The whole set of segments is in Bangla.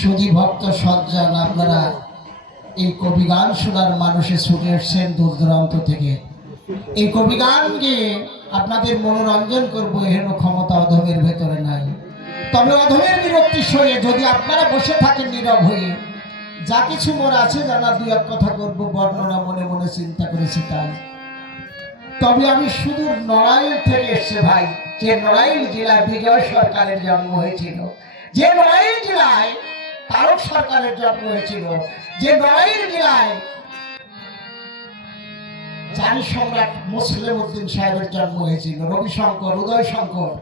সুধী ভক্ত সজ্জন, আপনারা এই কবি গান শোনার মানুষে ছুটে এসছেন দূর দূরান্ত থেকে। এই কবি গানকে আপনাদের মনোরঞ্জন করবো, এহেন ক্ষমতা অধমের ভেতরে নাই। তবে অধমের বিরক্তি সয়ে যদি আপনারা বসে থাকেন নীরব হয়ে, যা কিছু মোর আছে জানা দুই এক কথা করবো, বর্ণনা মনে মনে চিন্তা করেছি তাই। তবে আমি সুদূর নড়াইল থেকে এসছে ভাই, যে নড়াইল জেলায় বিজয় সরকারের জন্ম হয়েছিল, যে নড়াইল জেলায় তারক সরকারের জন্ম হয়েছিল, যে নড়াইল জেলায় চারি সম্রাট মুসলিম উদ্দিন সাহেবের জন্ম হয়েছিল, রবি শঙ্কর, উদয় শঙ্কর,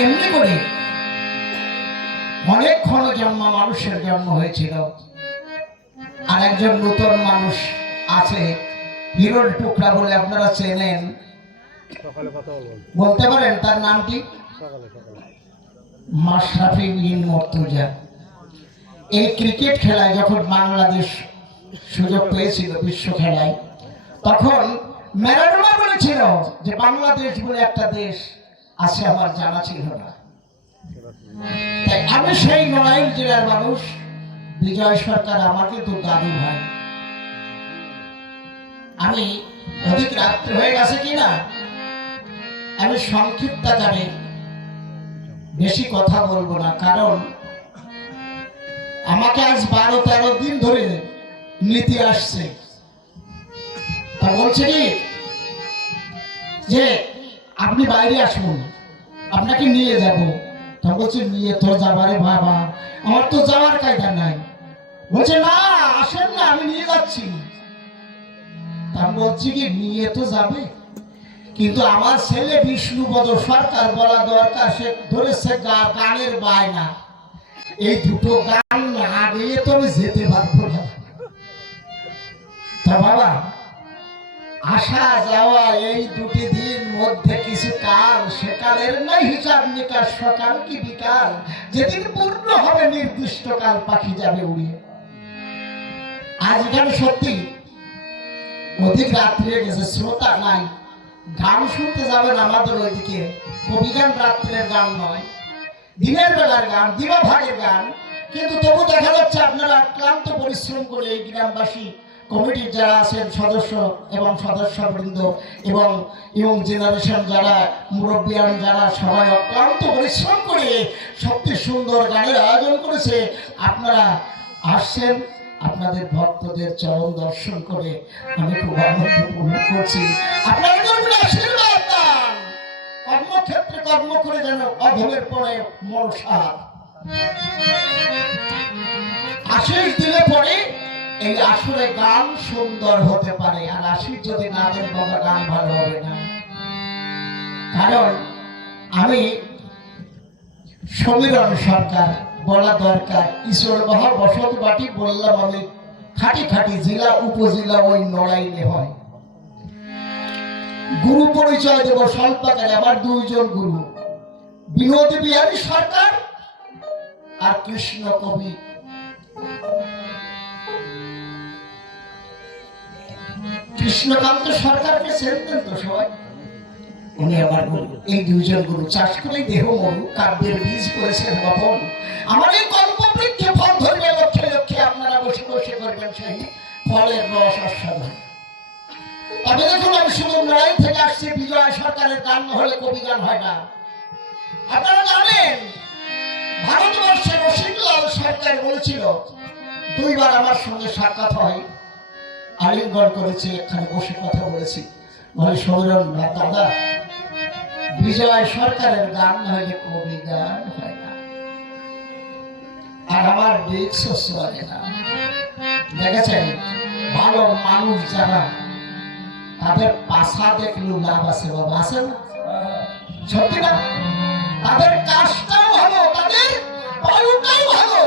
এমনি করে অনেক জন্ম মানুষের জন্ম হয়েছিল। আর একজন নতুন মানুষ আছে, হিরোর টুকরা বলে আপনারা চেনেন, বলতে পারেন তার নাম কি? মাশরাফি বিন মুর্তজা। এই ক্রিকেট খেলায় যখন বাংলাদেশ সুযোগ পেয়েছিল বিশ্ব খেলায়, তখন ম্যারাডোনা বলেছিল যে বাংলাদেশ বলে একটা দেশ আছে, আমার জানা ছিল না। তাই আমি সেই নড়াইল জেলার মানুষ, বিজয় সরকার আমাকে তো দাদু ভাই। আমি অধিক রাত্রি হয়ে গেছে কিনা, আমি সংক্ষিপ্ত আকারে বেশি কথা বলবো না, কারণ আমাকে আজ 12-13 দিন ধরে নীতি আসছে। তা বলছে কি যে আপনি বাইরে আসুন, আপনাকে নিয়ে যাব। তা বলছে নিয়ে তো যাবারে বাবা, আমার তো যাওয়ার কায়দা নাই। বলছে না আসেন না, আমি নিয়ে যাচ্ছি। তা বলছি কি নিয়ে তো যাবে, কিন্তু আমার ছেলে বিষ্ণুপদ সরকার বলা দরকার, সে ধরেছে গানের বায়না, এই দুটো গান না গিয়ে তো আমি যেতে পারবো না। তা বাবা আসা যাওয়া এই দুটি দিন মধ্যে কিছু কাল, সেকালের নাই হিসাব নিকাশ, সকাল কি বিকাল, যেদিন পূর্ণ হবে নির্দিষ্ট কাল পাখি যাবে উড়িয়ে। আজ এখানে সত্যি অধিক রাত্রি হয়ে গেছে, শ্রোতা নাই, গান শুনতে যাবেন আমাদের ওইদিকে। কবি গান রাত্রের গান নয়, দিনের বেলার গান, দিবাভাগের গান। কিন্তু তবু দেখা যাচ্ছে আপনারা ক্লান্ত পরিশ্রম করে এই গ্রামবাসী কমিটির যারা আছেন সদস্য এবং সদস্যবৃন্দ এবং ইয়ং জেনারেশন যারা মুরব্বিয়ান যারা, সবাই অক্লান্ত পরিশ্রম করে সত্যি সুন্দর গানের আয়োজন করেছে। আপনারা আসছেন, আপনাদের ভক্তদের চরণ দর্শন করে আমি খুব আনন্দ উপভোগ করছি। আপনাদের জন্য আশীর্বাদ দান, কর্মক্ষেত্রে কর্ম করে যেন অধমের পরে মনসা আশীষ দিলে পরে এই আসরে গান সুন্দর হতে পারে। আর আশীষ যদি না দেন বাবা, গান ভালো হবে না। কারণ আমি সমীরণ সরকার বলা দরকার, ঈশ্বর বাহা বসত বাটি বললাম আমি, খাটি খাটি জেলা উপজেলা ওই নড়াইলে হয়। গুরু পরিচয় দেব স্বল্পাকারে, আমার দুইজন গুরু, বিনোদ বিহারী সরকার আর কৃষ্ণ কবি কৃষ্ণকান্ত সরকারকে চেনেন তো সবাই, উনি আমার গুরু। এই দুইজন গুরু চাষ করে দেহ মরু, কাব্যের বীজ করেছেন বপন। আমার এই কল্প বৃক্ষে ফল ধরবে লক্ষ্যে লক্ষ্যে, আপনারা বসে বসে করবেন সেই ফলের রস আস্বাদন। তবে দেখুন, আমি শুধু নড়াইল থেকে আসছি, বিজয় সরকারের গান না হলে কবি গান হয় না। আপনারা জানেন ভারতবর্ষের রসিকলাল সরকার বলেছিল, দুইবার আমার সঙ্গে সাক্ষাৎ হয়, আলিঙ্গন করেছে, এখানে বসে কথা বলেছি। বলে সমীরণ দাদা, বিজয় সরকারের গান না হলে কবি গান হয় না। আর আমার ডেস্কও চলে না। দেখেছেন ভালো মানুষ যারা, তাদের পাশা দেখলেও লাভ আছে বাবা, আছে না? সত্যি না? তাদের কাজটাও ভালো, তাদের বায়ুটাও ভালো,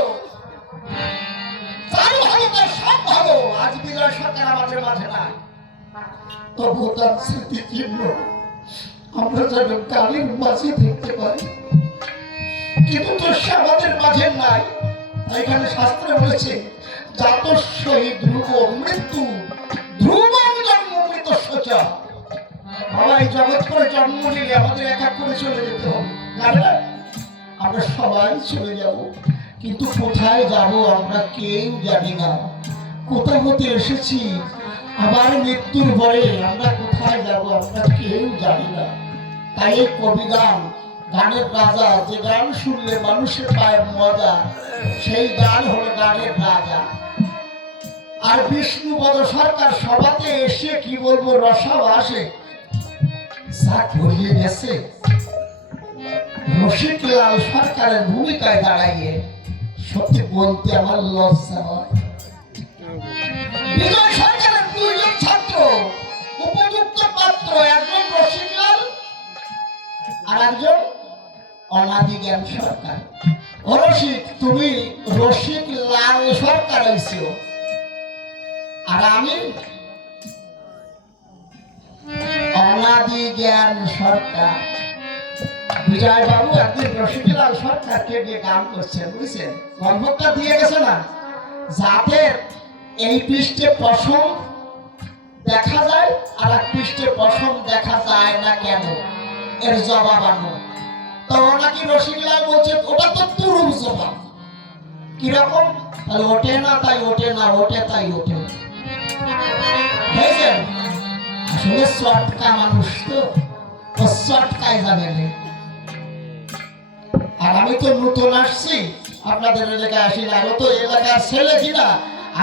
তাই ভালো, তার সব ভালো। আজ বিজয় সরকার আমাদের মাঝে নাই, তবু তার স্মৃতি চিহ্ন আমরা যেন কালের মাঝে দেখতে পাই। কিন্তু তো সে আমাদের মাঝে নাই। এখানে শাস্ত্রে বলেছে, জাত শহীদ ধ্রুব মৃত্যু, ধ্রুব জন্ম মৃত সোচা। সবাই জগৎ করে জন্ম নিলে আমাদের এক এক করে চলে যেতে হবে, জানে না? আমরা সবাই চলে যাব, কিন্তু কোথায় যাব আমরা কেউ জানি না। কোথা হতে এসেছি, আবার মৃত্যুর ভয়ে আমরা কোথায় যাব আমরা কেউ জানি না। তাই এই কবি গান, গানের রাজা, যে গান শুনলে মানুষের পায় মজা, সেই গান হলো গানের রাজা। আর বিষ্ণুপদ সরকার সভাতে এসে কি বলবো রসাভাসে যা করিয়ে গেছে, রসিকলাল সরকারের ভূমিকায় দাঁড়াইয়ে সত্যি বলতে আমার লজ্জা হয়। বিজয় সরকারের দুইজন ছাত্র, উপযুক্ত পাত্র, একজন রসিকলাল আর একজন অনাদি জ্ঞান সরকার। ও রসিক, তুমি রসিকলাল সরকার হইছো আর আমি অনাদি জ্ঞান সরকার। বিজয় বাবু একদিন রসিকলাল সরকারকে দিয়ে গান করছেন, বুঝছেন? গল্পটা দিয়ে গেছে না, জাতের এই পৃষ্ঠে পশম দেখা যায় আর এক পৃষ্ঠে পশম দেখা যায় না কেন, এর জবাব আনো। তো নাকি রসিকলাল বলছে ওটা তো তুরুপ জবাব। কিরকম? তাহলে ওঠে না তাই ওঠে না, ওঠে তাই ওঠে। বুঝছেন? আসলে চটকা মানুষ তো, ও চটকায় যাবে না। আর আমি তো নতুন আসছি, আপনাদের এলাকায় আসি না, তো এলাকার ছেলে কিনা,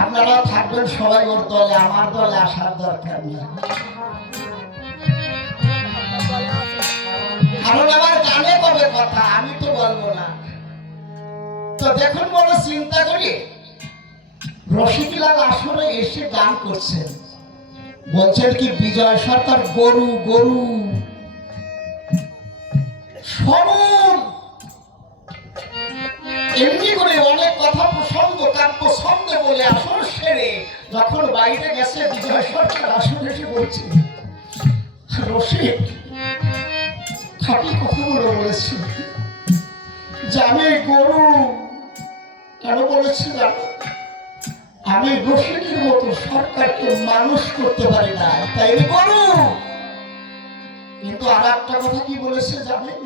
আপনারা থাকবেন সবাই ওর দলে, আমার দলে আসার দরকার নেই। কারণ আমার গানে কবে কথা, আমি তো বলবো না। তো দেখুন বড় চিন্তা করি, রসিকলাল আসলে এসে গান করছেন, বলছেন কি বিজয় সরকার গরু গরু সরল, এমনি করে অনেক কথা প্রসঙ্গ কাব্য ছন্দ বলে আসর সেরে যখন বাইরে গেছে, বিজয় সরকার আসর এসে বলছে রসিক খাঁটি কথাগুলো বলেছি যে আমি গরু কেন বলেছি না, আমি রসিকের মতো সরকারকে মানুষ করতে পারি না, তাই আমি গরু। কিন্তু আর একটা কথা কি বলেছে জানেন?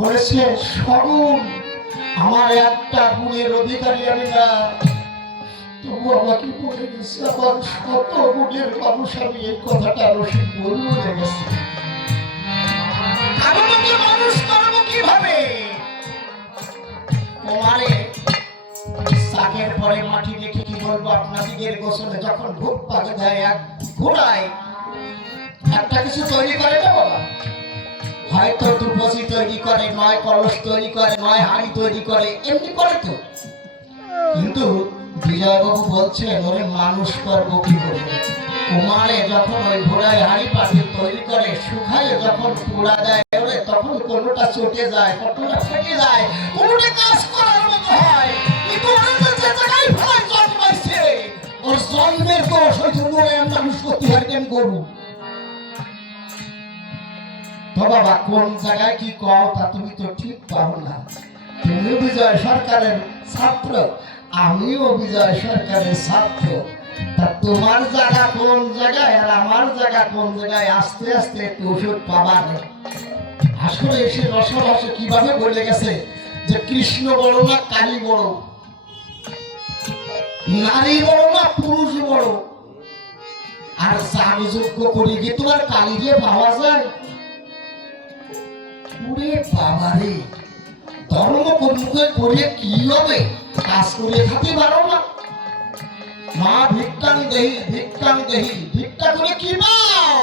বলেছে সগুণ, আমার একটা গুণের অধিকারী আমি না, তবু আমাকে বলে গেছে আমার শত গুণের মানুষ আমি। এই কথাটা রসিক বললো গেছে, আমাকে মানুষ করবো কিভাবে? তোমারে শাকের পরে মাটি রেখে কি বলবো, আপনাদের গোসলে যখন ভোগ পাকে দেয় এক ঘোড়ায় একটা কিছু তৈরি করে না বাবা, হয়তো দুপসি তৈরি করে, নয় কলস তৈরি করে, নয় হাড়ি তৈরি করে, এমনি করে তো। কিন্তু বিজয়বাবু বলছেন ওরে মানুষ করবো কি করে? কুমারে যখন ওই ঘোড়ায় হাড়ি পাখি তৈরি করে, শুকায় যখন পোড়া দেয় ওরে, তখন কোনোটা চটে যায়, কোনোটা ফেটে যায়, কোনোটা কাজ করার মতো হয়। কিন্তু ওরা যে জায়গায় ভয় জন্মাইছে, ওর জন্মের দোষ, ওই জন্য মানুষ করতে হয় কেন গরু। তো বাবা কোন জায়গায় কি কও তা তুমি তো ঠিক পাও না। তুমি বিজয় সরকারের ছাত্র, আমিও বিজয় সরকারের ছাত্র, তা তোমার জায়গা কোন জায়গায় আর আমার জায়গা কোন জায়গায়, আস্তে আস্তে একটু ওষুধ পাবা না। আসলে এসে রসভাসে কিভাবে বলে গেছে যে কৃষ্ণ বড় না কালী বড়, নারী বড় না পুরুষ বড়, আর যাগযজ্ঞ করি কি তোমার কালী দিয়ে পাওয়া যায়? ওরে বাবারে, ধর্ম করিয়ে কি হবে? কাজ করে খাতে পারো না। মা ভিক্ষাং দেহি ভিক্ষাং দেহি, ভিক্ষা করে কি পাও?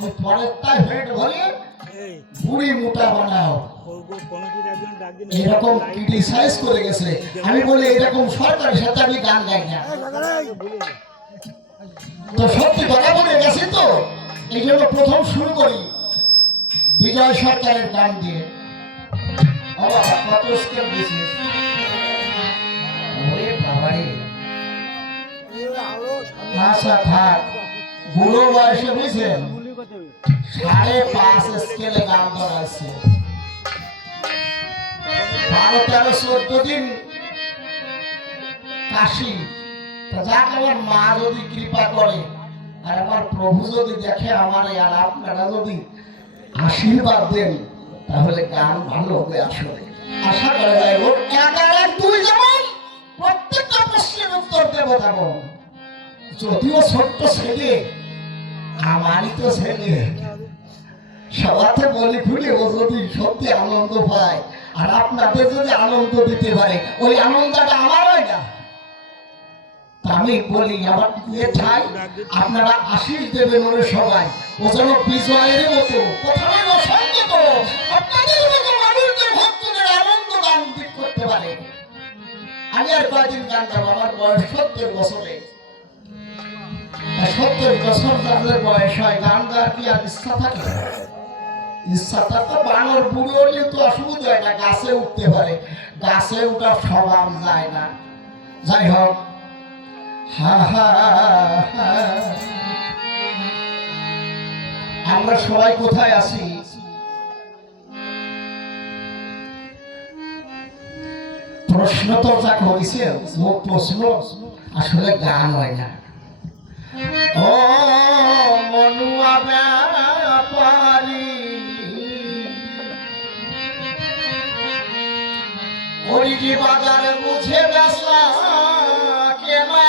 ওই পরের তাই হেড ভরিয়ে বুড়ি মোটা বানাও, এরকম ক্রিটিসাইজ করে গেছে। আমি বলি এরকম সরকারের সাথে আমি গান গাই না, তো সত্যি কথা বলে গেছি। তো এই জন্য প্রথম শুরু করি বিজয় সরকারের গান দিয়ে। কত স্কেল দিয়েছিস বাবারে, আচ্ছা থাক, বুড়ো বয়সে বুঝছেন 5.5 স্কেলে গান করা আছে। 12, 13, 14 দিন কাশি। যাক আমার মা যদি কৃপা করে আর আমার প্রভু যদি দেখে আমার, আর আপনারা যদি আশীর্বাদ দেন, তাহলে গান ভালো হবে আসলে। আশা করা যায় ওর ১ আর ১ ২ যেমন প্রত্যেকটা প্রশ্নের উত্তর দেব তেমন। যদিও ছোট্ট ছেলে, আমারই তো ছেলে, সবাতে বলি খুলে ও যদি সত্যি আনন্দ পায় আর আপনাদের যদি আনন্দ দিতে পারে, ওই আনন্দটা আমার হয় না। আমি বলি আমার দিয়ে চাই আপনারা আশীষ দেবেন ওরে সবাই, ও যেন বিজয়ের মতো কোথায় অসংখ্য আপনাদের মতো মানুষদের ভক্তদের আনন্দ দান করতে পারে। আমি আর কয়েকদিন গান গাবো, আমার বয়স ৭০ বছরে। ৭০ বছর যাদের বয়স হয়, গান গাওয়ার কি আর ইচ্ছা থাকে? ইচ্ছাটা তো বানর বুড়ো হলে তো অসুবিধা হয় না, গাছে উঠতে পারে, গাছে উঠা স্বভাব যায় না। যাই হোক, আমরা সবাই কোথায় আছি? প্রশ্ন তো যা করেছে ও প্রশ্ন আসলে গান হয় না। ও মনুয়া ব্যাপারী ওইটি বাজারে বুঝে বেসা কেনা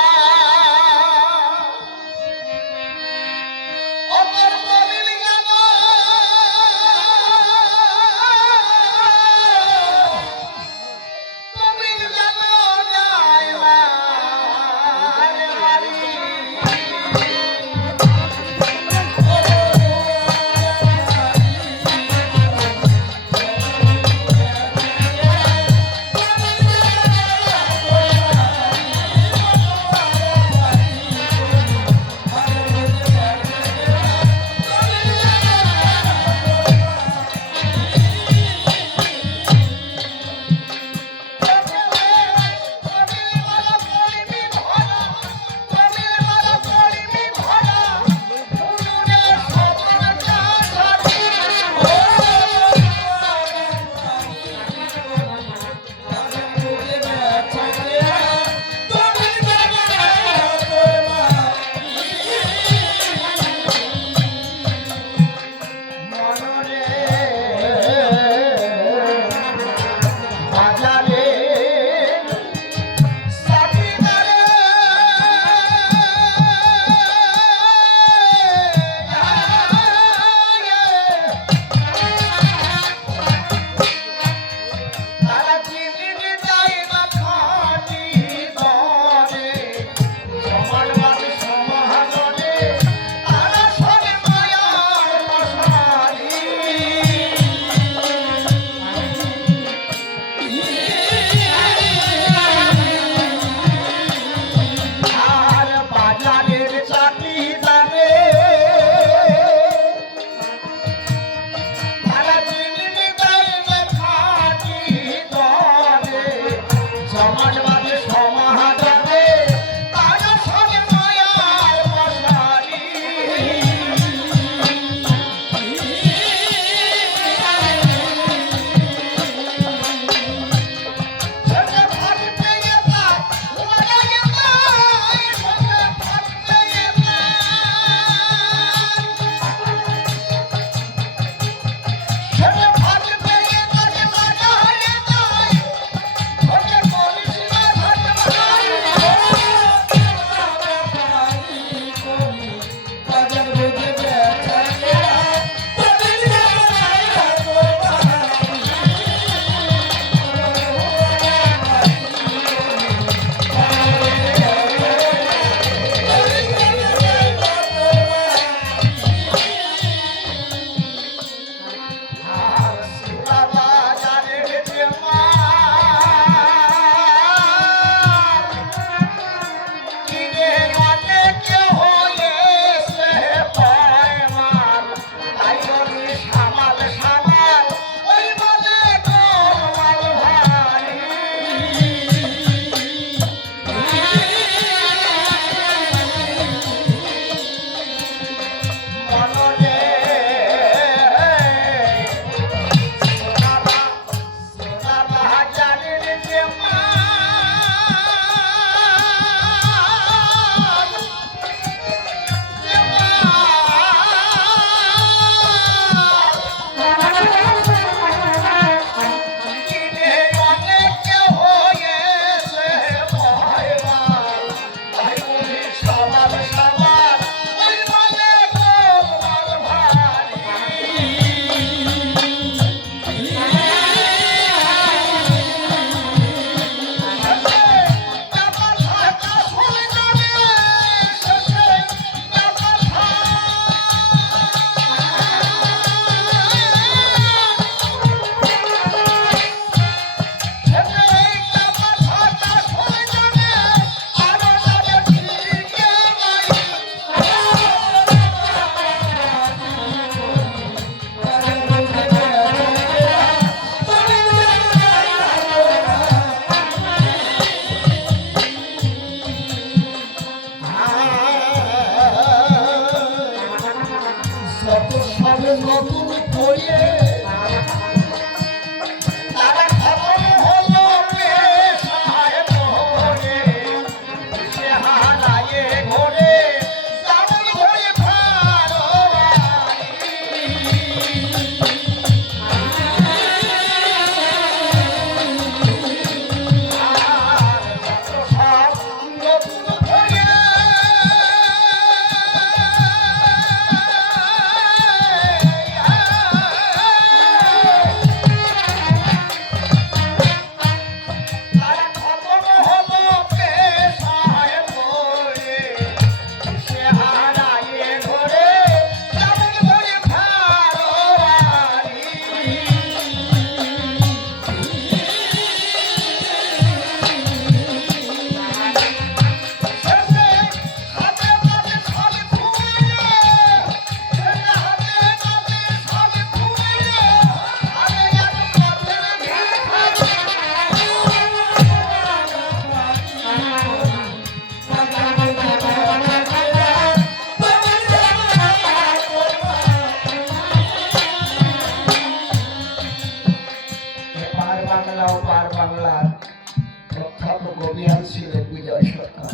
কমেডিয়ান ছিলেন বিজয় সরকার।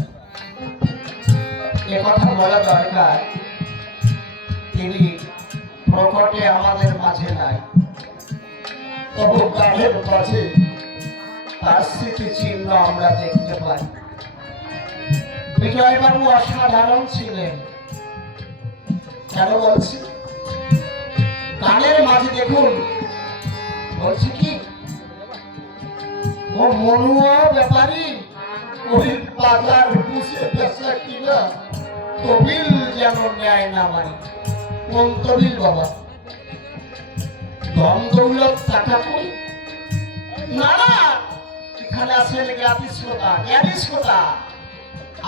এ কথা বলা দরকার, তিনি প্রকটে আমাদের মাঝে নাই, তবু গানের মাঝে তার স্মৃতিচিহ্ন আমরা দেখতে পাই। বিজয়বাবু অসাধারণ ছিলেন। কেন বলছি? গানের মাঝে দেখুন, বলছি কি, ও মনুয়া ব্যাপারী ওই বাজার বুঝে বেচা কিনা তবিল যেন ন্যায় না মারি। কোন তবিল বাবা? দম দৌলত টাকা করি না, এখানে আছেন জ্ঞাতি শ্রোতা, জ্ঞানী শ্রোতা,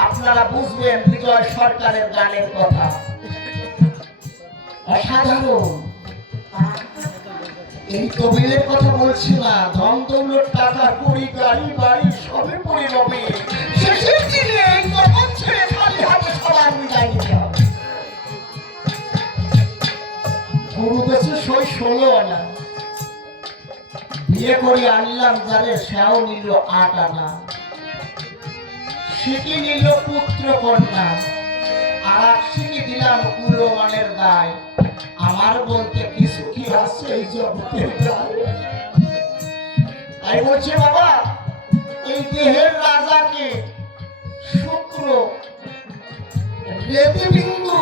আপনারা বুঝবেন বিজয় সরকারের গানের কথা। অসাধারণ। এই তবিলের কথা বলছি না, ধন দৌলত টাকা করি গাড়ি বাড়ি সবে পড়ে রবে, শেষের দিনে এই জগৎ ছেড়ে খালি হাতে সবার বিদায় নিতে হবে। গুরু দেশে সই 16 আনা, বিয়ে করে আনলাম যারে সেও নিল 8 আনা, সিটি নিল পুত্র কন্যা, আর এক সিটি দিলাম কুলমানের দায়। আমার বলতে কিছু কি আছে এই জগতের গায়ে? তাই বলছে বাবা, এই দেহের রাজাকে শুক্র রেতিবিন্দু,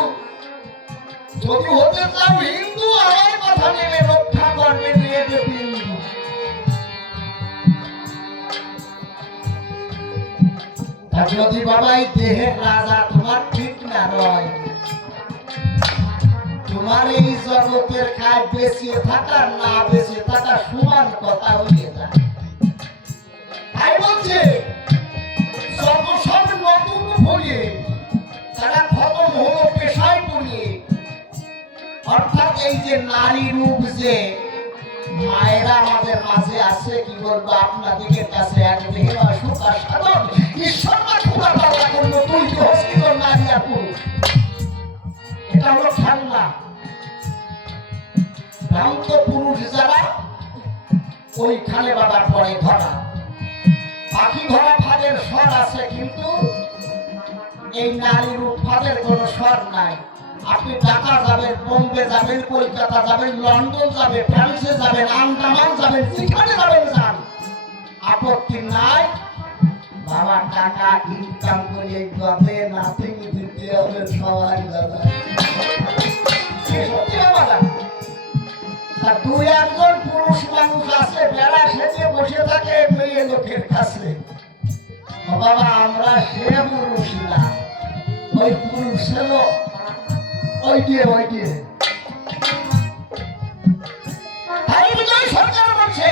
যদি হতে চাও হিন্দু, আমার কথা নেবে রক্ষা করবে রেতিবিন্দু। যদি বাবা এই দেহের রাজা তোমার ঠিক না রয়, তোমার এই জগতের খায় বেঁচে থাকা না বেঁচে থাকা সমান কথা হয়ে যায়। তাই বলছে যত সব নতুন ভরিয়ে তারা খতম হলো পেশায় পড়িয়ে। অর্থাৎ এই যে নারী রূপ যে মায়েরা আমাদের মাঝে আছে, কি বলবো আপনাদের কাছে, এক দেহে আসুক আর সাধন ঈশ্বর না খোদা বাবা করলো তুই তো হসিত নারী আর পুরুষ। এটা হলো খেলনা। ভ্রান্ত পুরুষ যারা ওইখানে বাবা পরে ধরা। পাখি ধরা ফাঁদের স্বর আছে, কিন্তু এই নারীর ফাঁদের কোনো স্বর নাই। আপনি ঢাকা যাবেন, বোম্বে যাবেন, কলকাতা যাবেন, লন্ডন যাবেন, ফ্রান্সে যাবেন, আন্দামান যাবেন, যেখানে যাবেন যান, আপত্তি নাই। বাবা টাকা ইনকাম করে যাবে, নাতি দিতে হবে সবাই দাদা। সত্যি বাবা, দুই একজন পুরুষ মানুষ আছে বেড়া সেজে বসে থাকে মেয়ে লোকের কাছে। বাবা আমরা সে পুরুষ না, ওই পুরুষ ছিল ওই দিয়ে তাই বিজয় সরকার বলছে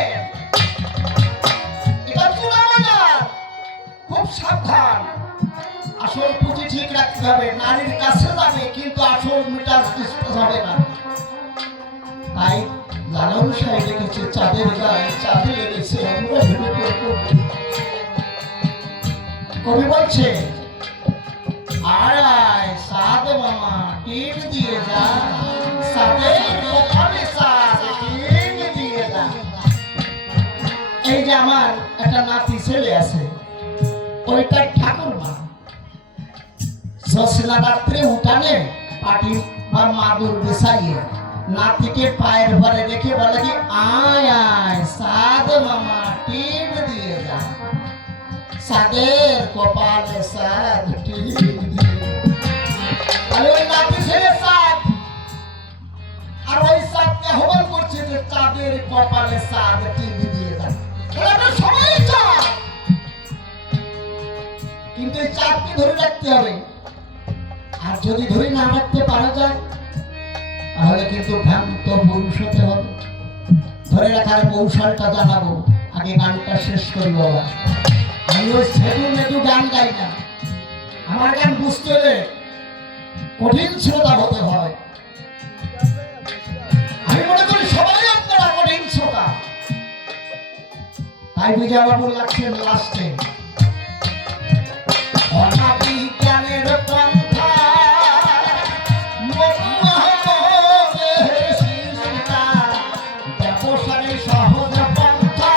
এটা চুলাবে না, খুব সাবধান। আসল পুঁজি ঠিক রাখতে হবে, নারীর কাছে যাবে কিন্তু আসল মিটার হবে না। তাই লালন সাহেব লিখেছে চাঁদের গায়ে চাঁদে লেগেছে। কবি বলছে আয় সাদ মামা টিপ দিয়ে যা, সাদের কপালে সাদ টিপ দিয়ে যা। এই যে আমার একটা নাতি ছেলে আছে, ওইটা ঠাকুর মা সসলা রাত্রে উঠানে পাটি বা মাদুর বিছাইয়ে নাতিকে পায়ের ভরে রেখে বলে কি আয় আয় সাদ মামা টিপ দিয়ে যা, সাদের কপালে সাদ টিপ দিয়ে। ওই নাতি ছেলে সাদ, আর ওই সাদকে হবল করছে যে চাঁদের কপালে সাদ টিপ দিয়ে যা। সবাই চাঁদ, কিন্তু এই চাঁদকে ধরে রাখতে হবে। আর যদি ধরে না রাখতে পারা যায় তাহলে কিন্তু ভ্রান্ত পুরুষ হতে হবে। ধরে রাখার কৌশলটা জানাবো, আগে গানটা শেষ করি বাবা। আমি ওই সেতু মেতু গান গাই না, আমার গান বুঝতে হলে কঠিন শ্রোতা হতে হয়। আমি মনে করি সবাই আপনারা কঠিন শ্রোতা। তাই বিজয় বাবু লাগছেন লাস্টে অনাবিজ্ঞানের পন্থা ব্যবসায়ী সহজ পন্থা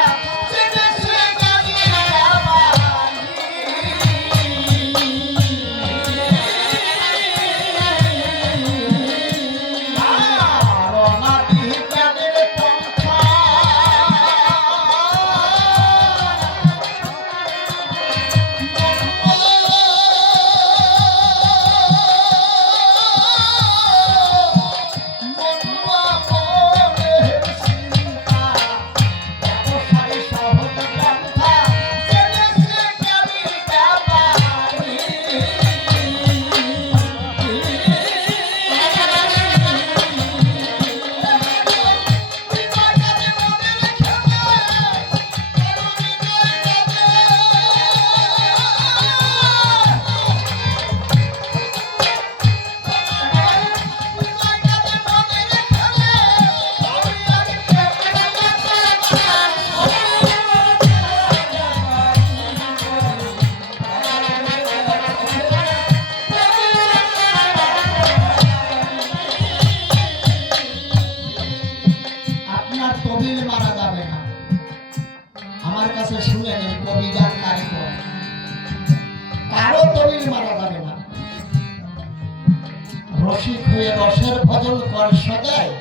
হয়ে রসের ভজন কর সদায়।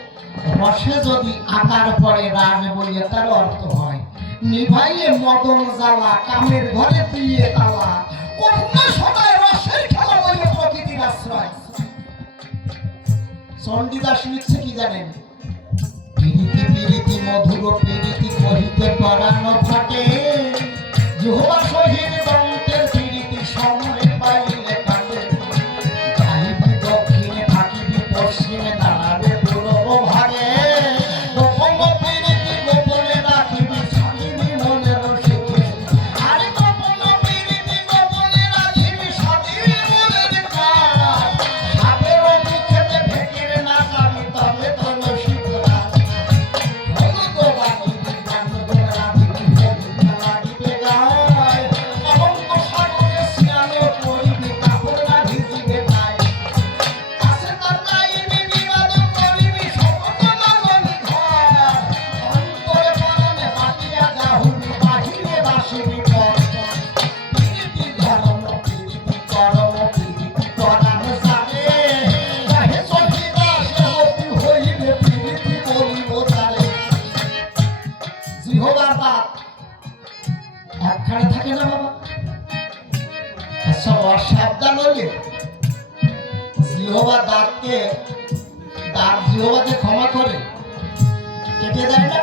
রসে যদি আকার পড়ে রাগ বলিয়ে তার অর্থ হয় নিভাইয়ে মদন জ্বালা, কামের ঘরে দিয়ে তালা, কন্যা সদায় রসের খেলা বলিয়ে প্রকৃতির আশ্রয়। চণ্ডীদাস লিখছে কি জানেন? পিরিতি পিরিতি মধুর পিরিতি কহিতে পরানো ফাটে, জিহ্বা সহিত দন্তের পিরিতি সময় পাইলে কাটে। গাহিবি দক্ষিণে থাকিবি পশ্চিমে দাঁড়াবে পূর্ব ভাগে, গোপন পিরিতি গোপনে রাখিবি সাধিবি মনের সুখে। আরে গোপন পিরিতি গোপনে রাখিবি সাধিবি মনের কাজ, সাপের মুখেতে ভেকিরে না যাবি তবে তো নসিব রাজ। হলুদ লাগিবি গান্ধ লাগিবি হলুদ লাগিবে গায়, অনন্ত সাগরে স্নান করিবি কাপড় না ভিজিবে গায়। কাছে তার যাইবি বিবাদ করিবি শপথ লাগনি ঘর, অন্তরে প্রাণে বাটিয়া যাহুবি বাহিরে বাসিবি পর। পিরিতি ধর্ম পিরিতি করম পিরিতি পরাণ সারে, কাহে চণ্ডীদাস অতি হইবে পিরিতি বলিব তারে। জিহ্বার দাঁত একখানে থাকে না বাবা? আচ্ছা, অসাবধান হলে জিহ্বার দাঁতকে জিহ্বাকে ক্ষমা করে কেটে দেয় না?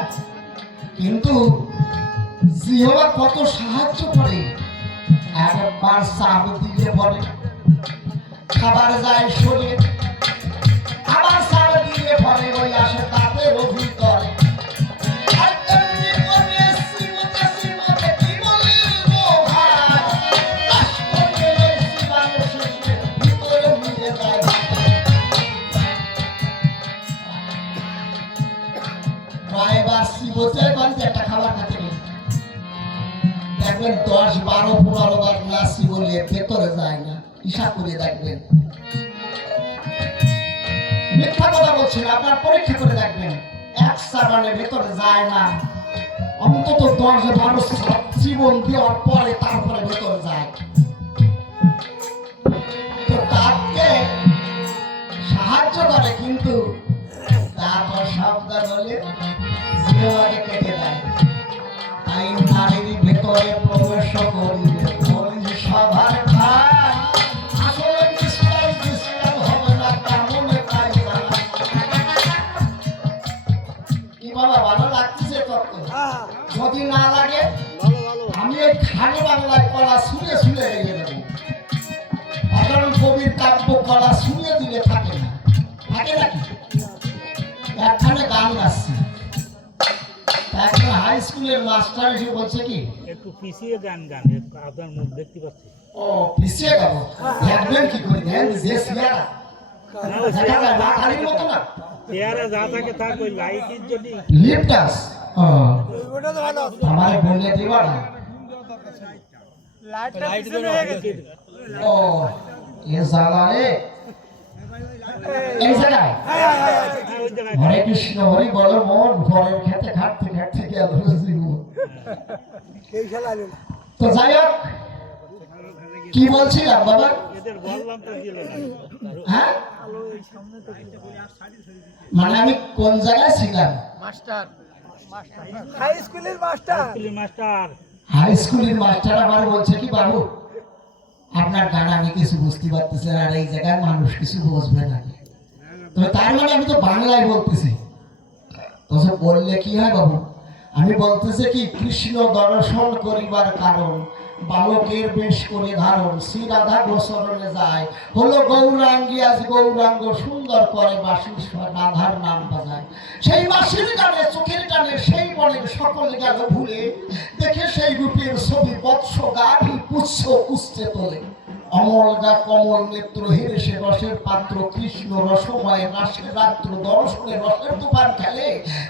কিন্তু জিহ্বা কত সাহায্য করে। একবার চাপ দিলে পরে খাবার যায় শরীর, আবার চাপ দিলে পরে ওই আসে দাঁতের ভিতরে। আর তেমনি করে শ্রীমতে শ্রীমতে কি বলিব ভাই, কাশ করে ওই শ্রীমানের শেষে ভিতরে মিলে যায়। প্রায়বার শ্রীমতে গঞ্জে একটা খাবার খাতে নেই, দেখবেন 10, 12, 15 বার নাসি বলে ভেতরে যায় না। হিসাব করে দেখবেন, মিথ্যা কথা বলছেন, আপনার পরীক্ষা করে দেখবেন। এক সাবানের ভেতরে যায় না, অন্তত 10, 12 জীবন দেওয়ার পরে তারপরে ভেতরে যায়। তো দাঁতকে সাহায্য করে, কিন্তু দাঁত অসাবধান হলে জিহ্বাকে কেটে দেয়। তাই নারীর ভেতরে প্রবেশ করিলে বলি সভার খায়, আসলে ডিস্টার্ব হবে না তেমন তাই জানা। কি বাবা ভালো লাগতেছে তত্ত্ব? যদি না লাগে আমি এই খালি বাংলায় কলা শুনে শুনে রেখে দেবো। সাধারণ কবির কাব্য কলা শুনে দিলে থাকে না, থাকে নাকি? একখানে গান গাচ্ছি, এখন হাই স্কুলের মাস্টার এসে বলছে কি একটু পিছিয়ে গান গান, আপনার মুখ দেখতে পাচ্ছি। ও পিছিয়ে গাবো, দেখবেন কি করে? দেন যে সিয়ারা চেয়ারে যা থাকে থাক, ওই লাইটের জন্য লিপটাস আমার বললে দিবা না। ও এ জ্বালা রে, এই জায়গায় হরে কৃষ্ণ হরি বল মন, ঘরের খেতে খাটতে খাটতে গেল জীবন। তো যাই হোক, কি বলছিলাম বাবা? এদের বললাম তো দিল না। হ্যাঁ, মানে আমি কোন জায়গায় ছিলাম? হাই স্কুলের মাস্টার। হাই স্কুলের মাস্টার আমার বলছে কি, বাবু আপনার গান আমি কিছু বুঝতে পারতেছি না, আর এই জায়গায় মানুষ কিছু বুঝবে না। তবে তার মানে আমি তো বাংলায় বলতেছি। তো বললে কি হয় বাবু? আমি বলতেছি কি, কৃষ্ণ দর্শন করিবার কারণ বালকের বেশ করে ধারণ, শ্রী রাধা গোচরণে যায়, হলো গৌরাঙ্গী আজ গৌরাঙ্গ সুন্দর করে বাসির রাধার নাম বাজায়। সেই বাসির গানে চোখের টানে সেই বনের সকল গেল ভুলে, দেখে সেই রূপের ছবি বৎস গাভী পুচ্ছ উচ্চে তোলে। অমল গা কমল নেত্র হেরে সে রসের পাত্র, কৃষ্ণ রসময় রাসের রাত্র দর্শনে রসের তুফান খেলে,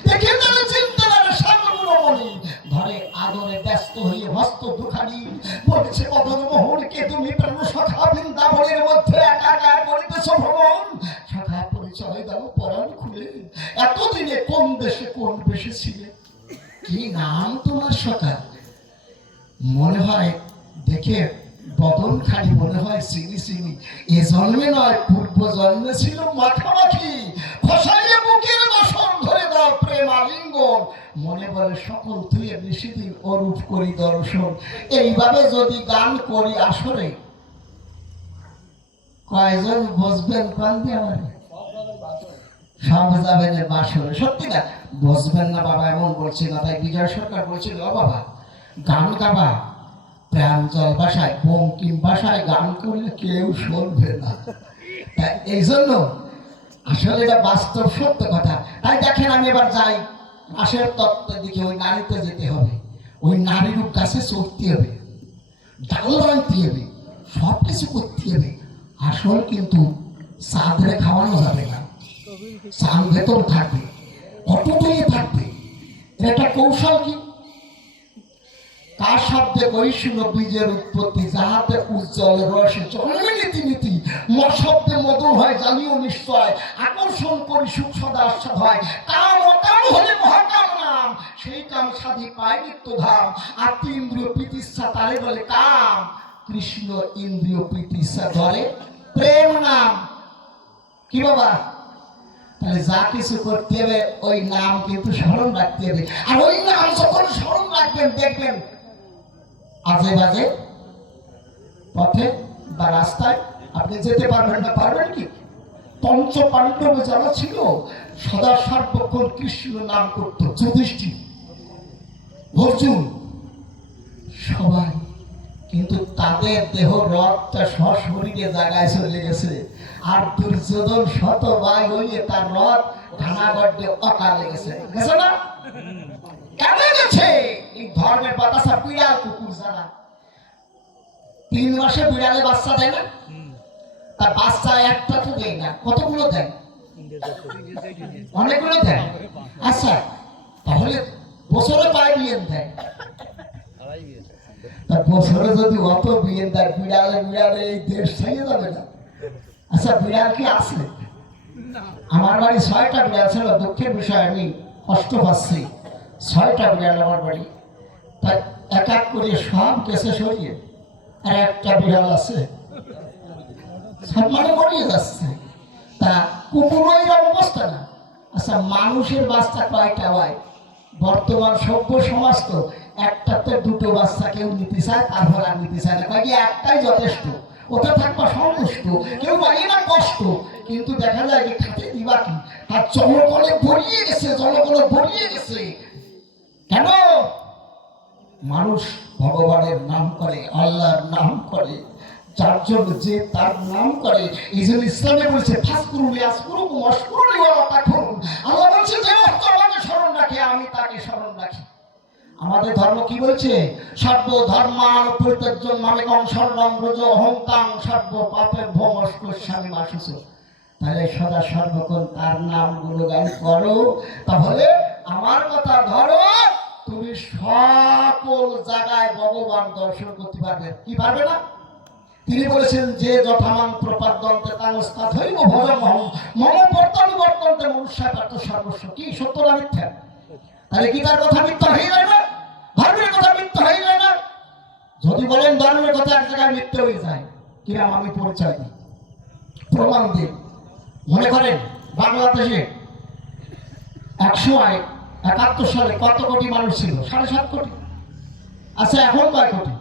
দেখে তারা চিন্তা করে সাগরমণি ধরে আদরে ব্যস্ত হয়ে হস্ত দুখানি, বলেছে মদন মোহনকে তুমি প্রাণ সখা বৃন্দাবনের মধ্যে একা করিতেছ ভ্রমণ। সখা পরিচয় দাও পরাণ খুলে, এতদিনে কোন দেশে কোন বেশে ছিলে, কি নাম তোমার সখা? মনে হয় দেখে বদন খালি মনে হয় চিনি চিনি, এ জন্মে নয় পূর্ব জন্মে ছিল মাখামাখি, খসাইয়ে বুকের বাসন ধরে দাও প্রেম আলিঙ্গন, মনে বলে সকল ধুয়ে নিশিদিন অরূপ করি দর্শন। এইভাবে যদি গান করি আসরে কয়জন বসবেন কান দিয়ে আমারে? সব যাবেন বাসরে। সত্যি না, বসবেন না বাবা এমন বলছি না। তাই বিজয় সরকার বলছিল, ও বাবা গান গাবা প্রাঞ্জল ভাষায় বঙ্কিম ভাষায় গান করলে কেউ শুনবে না। তাই এই জন্য আসলে এটা বাস্তব সত্য কথা। তাই দেখেন আমি এবার যাই রাসের তত্ত্বের দিকে। ওই নারীতে যেতে হবে, ওই নারীর কাছে চড়তে হবে, ডাল বানতে হবে, সব কিছু করতে হবে। আসল কিন্তু চাঁদরে খাওয়ানো যাবে না, চাঁদ ভেতর থাকবে, অটুটে থাকবে। এটা একটা কৌশল। কি কার শব্দে কৈশল বীজের উৎপত্তি, যাহাতে উজ্জ্বল রসে জন্মে নীতি নীতি, মশব্দে মধুর হয় জানিও নিশ্চয়, আকর্ষণ করি সুখ সদা আস্বাদ হয়, কাম অকাম হলে মহাকাম নাম, সেই কাম সাধি পায় নিত্য ধাম। আর ইন্দ্রিয় প্রীতিচ্ছা তারে বলে কাম, কৃষ্ণ ইন্দ্রিয় প্রীতিচ্ছা ধরে প্রেম নাম। কি বাবা? তাহলে যা কিছু করতে হবে ওই নাম কিন্তু স্মরণ রাখতে হবে। আর ওই নাম যখন স্মরণ রাখবেন দেখবেন আজে বাজে পথে বা রাস্তায় আপনি যেতে পারবেন না। পারবেন কি? পঞ্চ পাণ্ডব যারা ছিল সদা সর্বক্ষণ কৃষ্ণ নাম করত, যুধিষ্ঠির, অর্জুন, সবাই। কিন্তু তাদের দেহ রথটা সশরীরে জায়গায় চলে গেছে। আর দুর্যোধন শত ভাই হইয়ে তার রথ ঘানাগড়ে অকালে গেছে। গেছে না? কেন গেছে? এই ধর্মের বাতাসা বিড়াল কুকুর যারা 3 মাসে বিড়ালে বাচ্চা দেয় না, তার বাচ্চা একটা তো দেয় না, কতগুলো দেয়? অনেকগুলো দেয়। আচ্ছা, তাহলে বছরে পায় বিয়েন দেয়। তার বছরে যদি অত বিয়েন দেয়, বিড়ালে বিড়ালে এই দেশ ছেড়ে যাবে না। আচ্ছা, বিড়াল কি আছে? আমার বাড়ি 6টা বিড়াল ছিল। দুঃখের বিষয় আমি কষ্ট পাচ্ছি। 6টা বিড়াল আমার বাড়ি। তাই এক এক করে সব গেছে সরিয়ে, আর একটা বিড়াল আছে সব মানে মরিয়ে যাচ্ছে। তা কুকুরও এরকম অবস্থা না। আচ্ছা, মানুষের বাচ্চা কয়টা হয়? বর্তমান সভ্য সমাজ তো একটাতে 2টো বাচ্চা কেউ নিতে চায়, তারপর আর নিতে চায় না, কয়েক একটাই যথেষ্ট, ওটা থাকবা সন্তুষ্ট, কেউ পাই না কষ্ট। কিন্তু দেখা যায় যে খাতে দিবা কি, আর জনগণে ভরিয়ে গেছে, জনগণে ভরিয়ে গেছে। কেন? মানুষ ভগবানের নাম করে, আল্লাহর নাম করে, যার জন্য যে তার নাম করে। এই জন্য ইসলামে বলছে ফাসকুরুনি আসকুরুকুম ওয়াশকুরুনি ওয়ালা তাকফুরুন। আল্লাহ বলছে যে আমাকে স্মরণ রাখে আমি তাকে স্মরণ রাখি। আমাদের ধর্ম কি বলছে? সর্ব ধর্মান পরিত্যাজ্যং মামেকং শরণং ব্রজ অহংকাং সর্ব পাপে ভোমস্কস্যামি মা শুচি। তাহলে সদা সর্বক্ষণ তার নাম গুণগান করো, তাহলে আমার কথা ধরো, তুমি সকল জায়গায় ভগবান দর্শন করতে পারবে। কি পারবে না? তিনি বলেছেন যে যথামান প্রপাদন্তে তাংস্তাৎ হইব ভজমহং মম বর্তমানুবর্তন্তে মনুষ্যায় পার্থ সর্বস্ব। কি সত্য না মিথ্যা? তাহলে কি তার কথা মিথ্যা হয়ে যায় না? ধর্মের কথা মিথ্যা হয়ে যায় না? যদি বলেন ধর্মের কথা এক জায়গায় মিথ্যা হয়ে যায়, কিরাম আমি পরিচয় দিই, প্রমাণ দিই। মনে করেন বাংলাদেশে 171 সালে কত কোটি মানুষ ছিল? 7.5 কোটি। আচ্ছা, এখন কয় কোটি?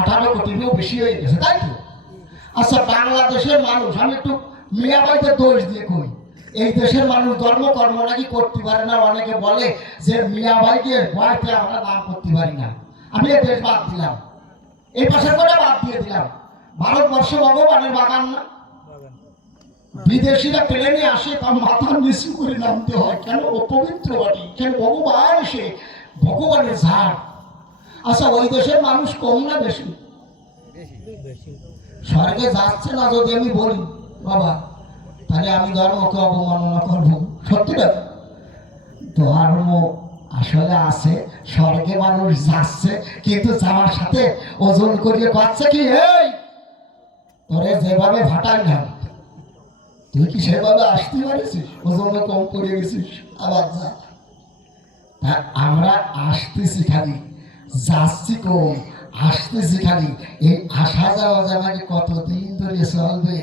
18 কোটিরও বেশি হয়ে গেছে, তাই তো? আচ্ছা, বাংলাদেশের মানুষ, আমি একটু মিয়াবাইতে দোষ দিয়ে কই, এই দেশের মানুষ ধর্মকর্ম নাকি করতে পারে না। অনেকে বলে যে মিয়াবাইকে ভয়তে আমরা নাম করতে পারি না। আমি এই দেশ বাদ দিলাম, এই পাশের করে বাদ দিয়ে দিলাম। ভারতবর্ষ ভগবানের বাগান না? বিদেশিরা প্লেনে আসে, তার মাথা নিচু করে নামতে হয়। কেন? ও পবিত্র বাড়ি, কেন? ভগবান এসে ভগবানের ঝাড়। আচ্ছা, ওই দেশের মানুষ কম না বেশি? স্বর্গে যাচ্ছে না যদি আমি বলি বাবা, তাহলে আমি ধর্মকে অবমাননা করবো? সত্যি না? ধর্ম আসলে আছে, স্বর্গে মানুষ যাচ্ছে, কিন্তু যাওয়ার সাথে ওজন করিয়ে পাচ্ছে কি, এই তোরে যেভাবে ভাটাই না, তুই কি সেভাবে আসতে পারিস? ওজনে কম করে গেছিস, আবার যা। আমরা আসতেছি খালি, যাচ্ছি কম, আসতেছি খালি এই আসা যাওয়া জায়গায় কতদিন ধরে চলবে।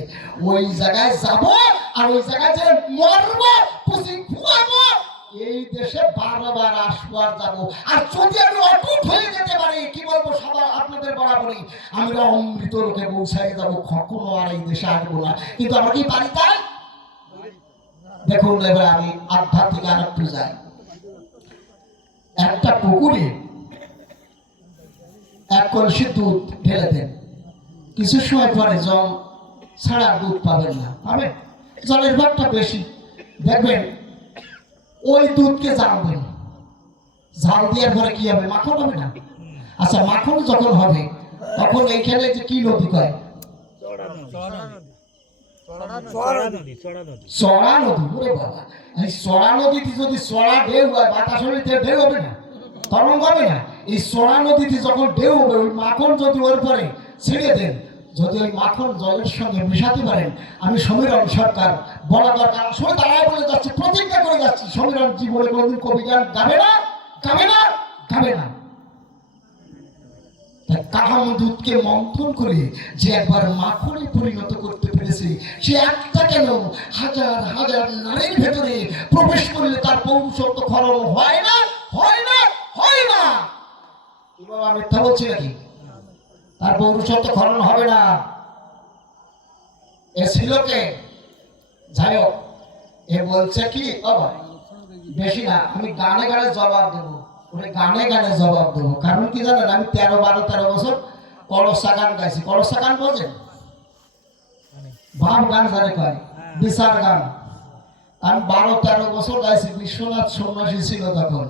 ওই জায়গায় যাব আর ওই জায়গায় যে মরবো পুষি খুয়াবো। এই দেশে বারবার আসবো আর যাবো। আর যদি আমি অটুট হয়ে যেতে পারি, কি বলবো সবার আপনাদের বরাবরই, আমি অমৃত লোকে পৌঁছাই যাবো, কখনো আর এই দেশে আসবো না। কিন্তু আমরা কি পারি তাই? দেখুন এবার আমি আধ্যাত্মিক আর একটু যাই। একটা পুকুরে এক কলসি দুধ ঢেলে দেন, কিছু সময় পরে জল ছাড়া দুধ পাবেন না, পাবেন জলের ভাগটা বেশি, দেখবেন ওই দুধকে জানবেন, ঝাল দেওয়ার পরে কি হবে? মাখন হবে না? আচ্ছা মাখন যখন হবে তখন এইখানে যে কি নদী কয়? চড়া নদী। ওরে বাবা, এই চড়া নদীতে যদি চড়া ঢেউ হয়, বাতাস হলে ঢেউ হবে না, তরঙ্গ হবে না? এই চড়া নদীতে যখন ঢেউ হবে, ওই মাখন যদি ওর পরে ছেড়ে দেন, যদি ওই মাখন জলের সঙ্গে মিশাতে পারেন, আমি সমীরণ সরকার বলা দরকার আসলে দাঁড়ায় বলে যাচ্ছি, প্রতিজ্ঞা করে যাচ্ছি, সমীরণ জীবনে কোনোদিন কবি গান গাবে না, গাবে না, গাবে না। কাহাম দুধকে মন্থন করে যে একবার মাখনে পরিণত করতে পেরেছে, সে একটা কেন হাজার হাজার নারীর ভেতরে প্রবেশ করলে তার পৌরুষত্ব খরণ হয় না, হয় না, হয় না। বাবা মিথ্যা বলছি নাকি? তার পৌরুষত্ব খরণ হবে না। এ ছিল কে? যাই হোক, এ বলছে কি বাবা বেশি না, আমি গানে গানে জবাব দেবো, গানে গানে জবাব দেবো। কারণ কি জানেন, আমি 13 বছর কলসা গান গাইছি। কলসা গান বোঝেন? ভাব গান জানে কয়, বিচার গান। আমি 12-13 বছর গাইছি, বিশ্বনাথ সন্ন্যাসী ছিল তখন।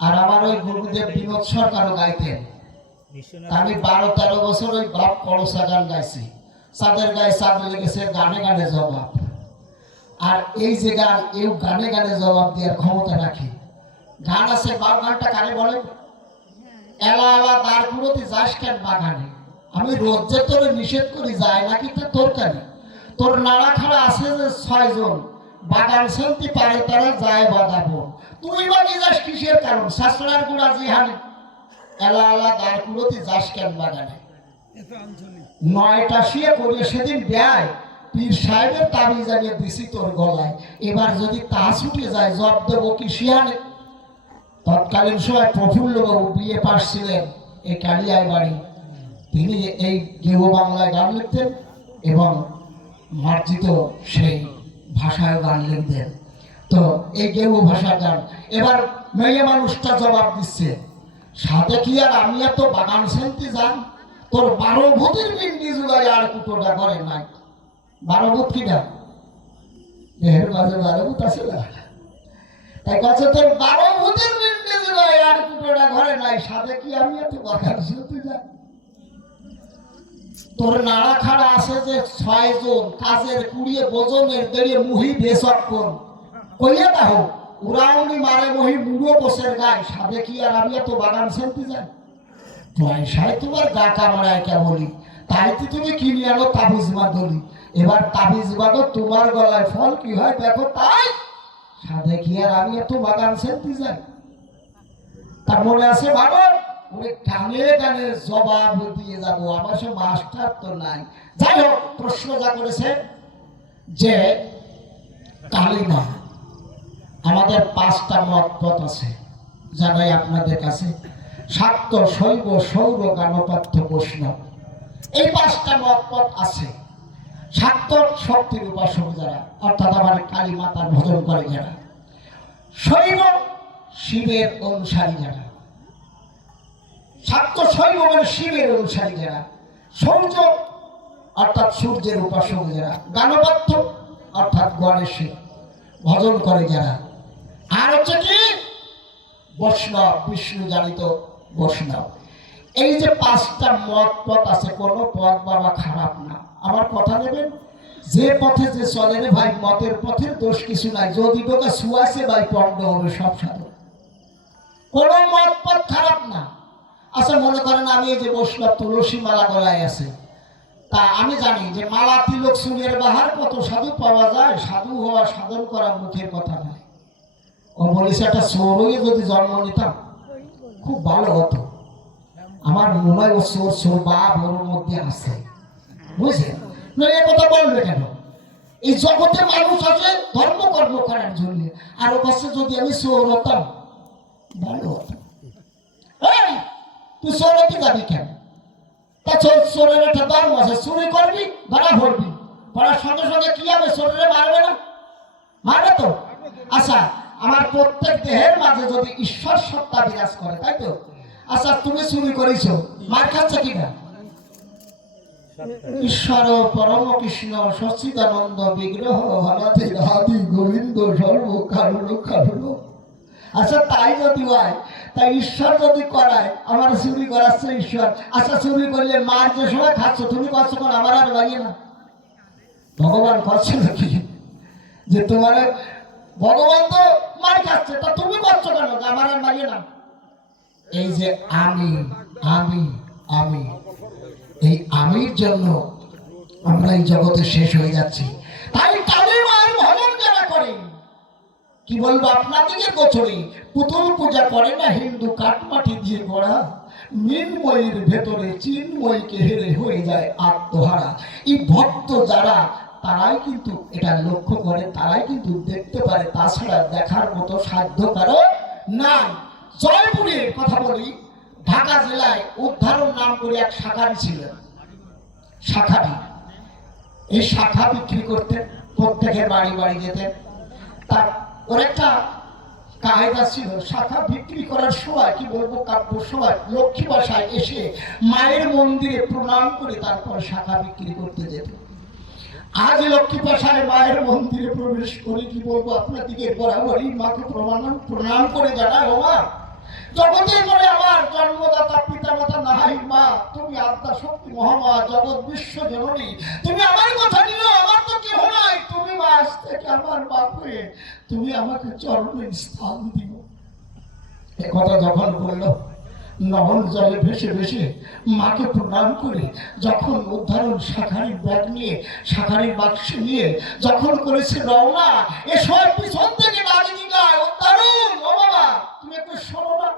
আর আমার ওই গুরুদেব বিনোদ সরকারও গাইতেন। আমি 12-13 বছর ওই বাপ কলসা গান গাইছি। চাঁদের গায়ে চাঁদ লেগেছে, গানে গানে জবাব। আর এই যে গান, এই গানে গানে জবাব দেওয়ার ক্ষমতা রাখি। গান আছে, বাপ গানটা কারে বলে? এলা এলা তার কুড়োতে যাস কেন বাগানে, আমি রোজ যে তোর নিষেধ করি যায় নাকি তোর কেন? তোর নাড়া খাড়া আছে যে 6 জন, বাগান শান্তি পারে তারা যায় বাদাবো, তুই বাকি যাস কিসের কারণ? শাস্ত্রার গুড়া জিহানি, এলা এলা তার কুড়োতে যাস কেন বাগানে। 9টা শিয়ে করিয়ে সেদিন ব্যয় পীর সাহেবের তাবিজ জানিয়ে দিছি তোর গলায়, এবার যদি তা ছুটে যায় জব দেবো কি শিয়ানে। তৎকালীন সময় প্রফুল্লবাবু বিএ পাস ছিলেন, এই কালিয়ায় বাড়ি। তিনি এই গেহ বাংলায় গান লিখতেন এবং মার্জিত সেই ভাষায় গান লিখতেন। তো এই গেহ ভাষা গান, এবার মেয়ে মানুষটা জবাব দিচ্ছে, সাথে কি আর আমি এত বাগান শান্তি যান, তোর 12 ভূতের পিন্ডি জুলাই আর কুটোটা করে নাই। 12 ভূত কিনা? এর মাঝে 12 ভূত আছে না? তাই কাছে তোর 12 ভূতের পিন্ডি জুলাই আর কুটোটা ঘরে নাই, সাথে কি আমি এত বাগান শান্তি যান? তোর নাড়া খাড়া আছে যে 6 জন, কাজের কুড়িয়ে বোজনের দেড়ে মুহি বেসক্ষণ কইয়া দাও, উড়াউনি মারে মহি মুড়ো বসের গায়ে, সাথে কি আর আমি এত বাগান শান্তি যান? পয়সায় তোমার গা কামড়ায় কেমনই, তাই তো তুমি কিনে আনো তাবিজ বাঁধলি। এবার তাবিজ বাঁধো, তোমার গলায় ফল কি হয় দেখো তাই, সাথে কি আর আমি এত বাগান শান্তি যাই? তার মনে আছে বাবা, ওরে গানে গানে জবাব দিয়ে যাবো, আমার সে মাস্টার তো নাই। যাই হোক, প্রশ্ন যা করেছে যে কালিমা, আমাদের 5টা মত পথ আছে জানাই আপনাদের কাছে, শাক্ত, শৈব, সৌর, গানপাঠ্য, বৈষ্ণব, এই 5টা মত পথ আছে। শাক্ত শক্তির উপাসক যারা, অর্থাৎ আমার কালী মাতার ভজন করে যারা। শৈব শিবের অনুসারী যারা, শাক্ত শৈব মানে শিবের অনুসারী যারা। সৌর্য অর্থাৎ সূর্যের উপাসক যারা। গানপাঠ্য অর্থাৎ গণেশের ভজন করে যারা। আর হচ্ছে কি বৈষ্ণব, বিষ্ণু জানিত বৈষ্ণব। এই যে 5টা মত পথ আছে, কোনো পথ বাবা খারাপ না, আমার কথা নেবেন। যে পথে যে চলে রে ভাই, মতের পথের দোষ কিছু নাই, যদি তোকে শুয়াছে ভাই পণ্ড হবে সব সাধু, কোনো মত পথ খারাপ না। আচ্ছা মনে করেন আমি এই যে বৈষ্ণব তুলসী মালা গলায় আছে, তা আমি জানি যে মালা তিলক চুলের বাহার কত সাধু পাওয়া যায়, সাধু হওয়া সাধন করা মুখের কথা নয়। ও বলেছে একটা সৌরই যদি জন্ম নিতাম খুব ভালো হতো, আমার মনে হয় ও সোর সোর বাপ ওর মধ্যে আছে, বুঝলেন? না এ কথা বলবে কেন? এই জগতে মানুষ আছে ধর্মকর্ম করার জন্য, আর ও কাছে যদি আমি সোর হতাম ভালো হতো। এই তুই সোর হতে যাবি কেন? তা সোরের একটা ধর্ম আছে, চুরি করবি ধরা পড়বি, পড়ার সঙ্গে সঙ্গে কি হবে? শরীরে মারবে না? মারবে তো। আচ্ছা, আমার প্রত্যেক দেহের মাঝে যদি ঈশ্বর সত্তা বিরাজ করে, তাই তো? আচ্ছা, তুমি চুরি করেছো, মার খাচ্ছে কিনা? ঈশ্বর পরম কৃষ্ণ সচ্চিদানন্দ বিগ্রহ হলাতে রাধি গোবিন্দ সর্ব কারণ কারণ। আচ্ছা, তাই যদি হয়, তাই ঈশ্বর যদি করায়, আমার চুরি করাচ্ছে ঈশ্বর। আচ্ছা, চুরি করলে মার যে সময় খাচ্ছ, তুমি করছো কোন? আমার আর লাগে না, ভগবান করছে নাকি? যে তোমার ভগবান তো মার খাচ্ছে, তা তুমি করছো কেন? আমার আর লাগে না। এই যে আমি আমি আমি, এই আমির জন্য আমরা এই জগতে শেষ হয়ে যাচ্ছি। তাই কালী মায়ের ভজন যারা করে, কি বলবো আপনাদেরকে গোচরে, পুতুল পূজা করে না হিন্দু কাঠমাটি দিয়ে গড়া, মৃন্ময়ীর ভেতরে চিন্ময়ীকে হেরে হয়ে যায় আত্মহারা। এই ভক্ত যারা, তারাই কিন্তু এটা লক্ষ্য করে, তারাই কিন্তু দেখতে পারে, তাছাড়া দেখার মতো সাধ্য কারো নাই। জয়পুরের কথা বলি, ঢাকা জেলায় উদ্ধারণ নাম করে এক শাখারি ছিলেন। শাখারি, এই শাখা বিক্রি করতেন, প্রত্যেকের বাড়ি বাড়ি যেতেন। তার ওর একটা কায়দা ছিল, শাখা বিক্রি করার সময়, কি বলবো, কাব্য সময় লক্ষ্মী বাসায় এসে মায়ের মন্দিরে প্রণাম করে তারপর শাখা বিক্রি করতে যেত। আজ লক্ষ্মী বাসায় মায়ের মন্দিরে প্রবেশ করে, কি বলবো আপনাদিকে, বরাবরই মাকে প্রণাম করে জানায়, ও মা, জগতের মনে আমার জন্মদাতা পিতা মাতা নাই, মা তুমি আত্মা শক্তি মহামা, জগৎ বিশ্ব জননী, তুমি আমার কথা নিও, আমার তো কেহ নাই, তুমি মা আজ থেকে আমার মা হয়ে তুমি আমাকে চরণে স্থান দিও। এ কথা যখন বললো, নবন জলে ভেসে ভেসে মাকে প্রণাম করে যখন উদ্ধারণ শাখারির ব্যাগ নিয়ে, শাখারির বাক্স নিয়ে যখন করেছে রওনা, এ সময় পিছন থেকে ডাকি দিগায়, উদ্ধারণ, ও বাবা তুমি একটু শোনো না।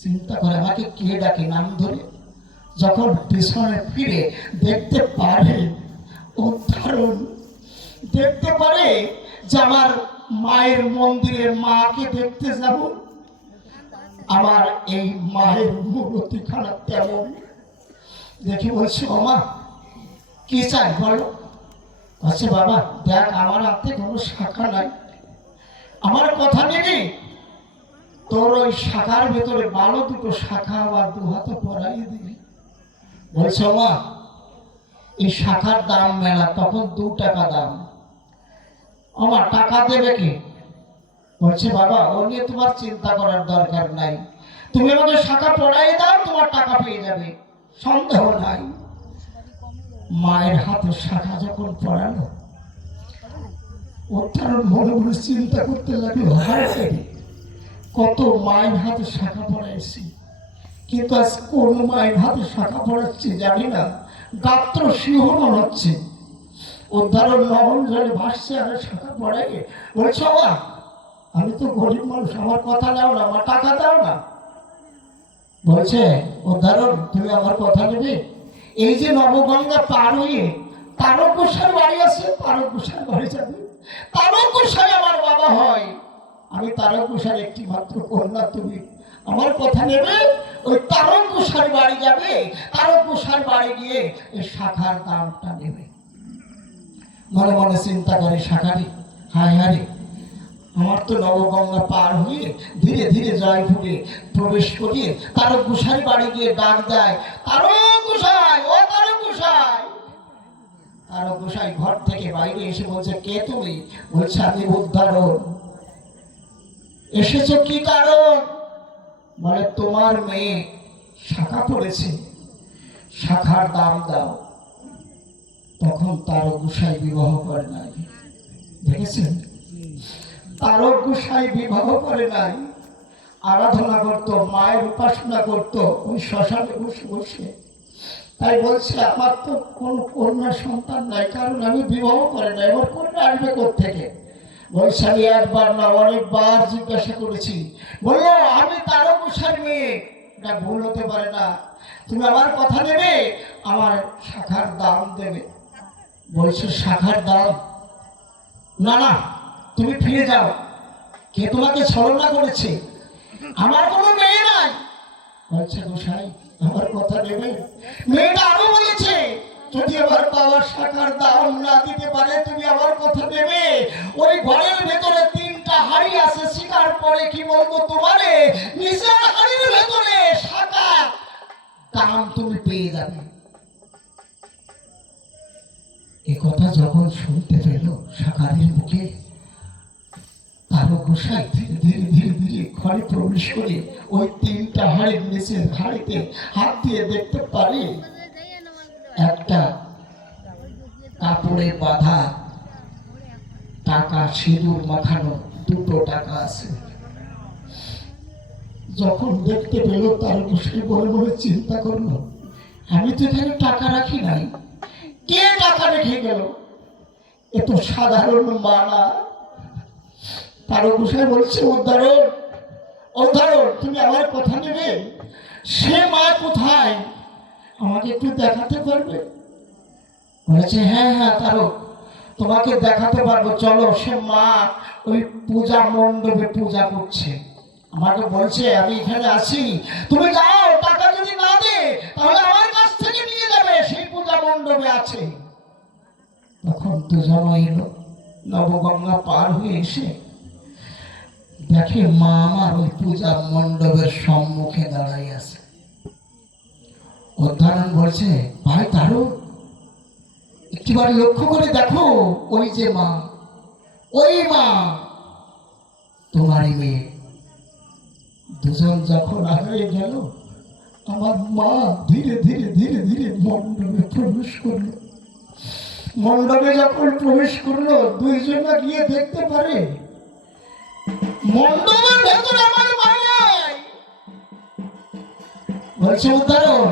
চিন্তা করে আমাকে কে ডাকে নাম ধরে, যখন পিছনে ফিরে দেখতে পারে উদ্ধারণ, দেখতে পারে যে আমার মায়ের মন্দিরের মাকে দেখতে যাব, আমার এই মায়ের মূর্তি খারাপ তেমন দেখি। বলছে, ও মা কি চাই বলো? আচ্ছা বাবা দেখ, আমার হাতে কোনো শাখা নাই, আমার কথা নেবি, তোর ওই শাখার ভেতরে ভালো দুটো শাখা আবার দু হাতে পরাই দিবি। বলছে, ও মা এই শাখার দাম মেলা, তখন 2 টাকা দাম, আমার টাকা দেবে কি? বলছে, বাবা ও নিয়ে তোমার চিন্তা করার দরকার নাই, তুমি আমাকে শাখা পড়াই দাও, তোমার টাকা পেয়ে যাবে, সন্দেহ নাই। মায়ের হাতে শাখা যখন পড়ালো, উদ্ধারণ মনে মনে চিন্তা করতে লাগলো, হায় কত মায়ের হাতে শাখা পড়াইছি, কিন্তু আজ কোন মায়ের হাতে শাখা পড়াচ্ছি জানি না, গাত্র শিহরণ হচ্ছে। উদ্ধারণ নবন জলে ভাসছে, আর শাখা পড়াই। বলছে, বাবা আমি তো গরিব মানুষ, আমার কথা দাও না, আমার টাকা দাও না। বলছে, উদ্ধারণ তুমি আমার কথা নেবে? এই যে নবগঙ্গা পার হয়ে তারক গোসাইর বাড়ি আছে, তারক গোসাইর বাড়ি যাবে, তারক গোসাই আমার বাবা হয়, আমি তারক গোসাইর একটি মাত্র কন্যা, তুমি আমার কথা নেবে, ওই তারক গোসাইর বাড়ি যাবে, তারক গোসাইর বাড়ি গিয়ে এই শাখার দামটা নেবে। মনে মনে চিন্তা করে শাখারি, হায় হারে, আমার তো নবগঙ্গা পার হয়ে ধীরে ধীরে জয়পুরে প্রবেশ করিয়ে তারক গোসাই বাড়ি গিয়ে ডাক দেয়, তারক গোসাই, ও তারক গোসাই। তারক গোসাই ঘর থেকে বাইরে এসে বলছে, কে তুমি? বলছে, আমি উদ্ধারণ। এসেছো কি কারণ? বলে, তোমার মেয়ে শাখা পড়েছে, শাখার দাম দাও। তখন তারক গোসাই বিবাহ করে নাই, দেখেছেন? তারক গোসাই বিবাহ করে নাই, আরাধনা করত, মায়ের উপাসনা করত ওই শ্মশানে বসে বসে। তাই বলছে, আমার তো কোন কন্যা সন্তান নাই, কারণ আমি বিবাহ করে নাই, এবার কন্যা আসবে কোত্থেকে? বলছে, আমি একবার না অনেকবার জিজ্ঞাসা করেছি। বললো, আমি তারক গোসাই মেয়ে, এটা ভুল হতে পারে না। তুমি আমার কথা দেবে, আমার শাখার দাম দেবে। বলছে শাখার দাম? না না, তুমি ফিরে যাও। কে তোমাকে ছলনা করেছে? আমার কোনো মেয়ে নাই। বলছে গোসাই আমার কথা দেবে? মেয়েটা আরো বলেছে যদি আমার বাবার শাখার দাম না দিতে পারে তুমি আমার কথা দেবে। ওই ঘরের ভেতরে 3টা হাড়ি আছে, শিকার পরে কি বলবো তোমারে, নিজের হাড়ির ভেতরে শাখা দাম তুমি পেয়ে যাবে। এ কথা যখন শুনতে পেল শাখারির মুখে, তারও গোসাই ধীরে ধীরে ধীরে ধীরে ঘরে প্রবেশ করে ওই 3টা হাড়ির নিচের হাড়িতে হাত দিয়ে দেখতে পারে একটা কাপড়ে বাঁধা টাকা, সিঁদুর মাখানো 2টো টাকা আছে। যখন দেখতে পেল তার গোসাই বলে বলে চিন্তা করলো, আমি তো এখানে টাকা রাখি নাই, কে টাকা রেখে গেল? এ তো সাধারণ মা না। তার গোসাই বলছে উদ্ধারণ, উদ্ধারণ তুমি আমার কথা নেবে? সে মা কোথায় আমাকে একটু দেখাতে পারবে? বলেছে হ্যাঁ হ্যাঁ তারক, তোমাকে দেখাতে পারবো, চলো। সে মা ওই পূজা মণ্ডপে পূজা করছে। আমাকে বলছে আমি এখানে আছি, তুমি যাও, টাকা যদি না দে তাহলে আমার কাছ থেকে নিয়ে যাবে, সেই পূজা মণ্ডপে আছে। তখন দুজন এলো, নবগঙ্গা পার হয়ে এসে দেখে মা আমার ওই পূজা মণ্ডপের সম্মুখে দাঁড়াই আছে। উদ্ধারণ বলছে ভাই তারও একটিবার লক্ষ্য করে দেখো, ওই যে মা, ওই মা তোমারই মেয়ে। দুজন যখন আগে গেল, আমার মা ধীরে ধীরে ধীরে ধীরে মণ্ডপে প্রবেশ করলো। মণ্ডপে যখন প্রবেশ করলো, দুইজনা গিয়ে দেখতে পারে মণ্ডপের ভেতরে আমার মা নাই। বলছে উদ্ধারণ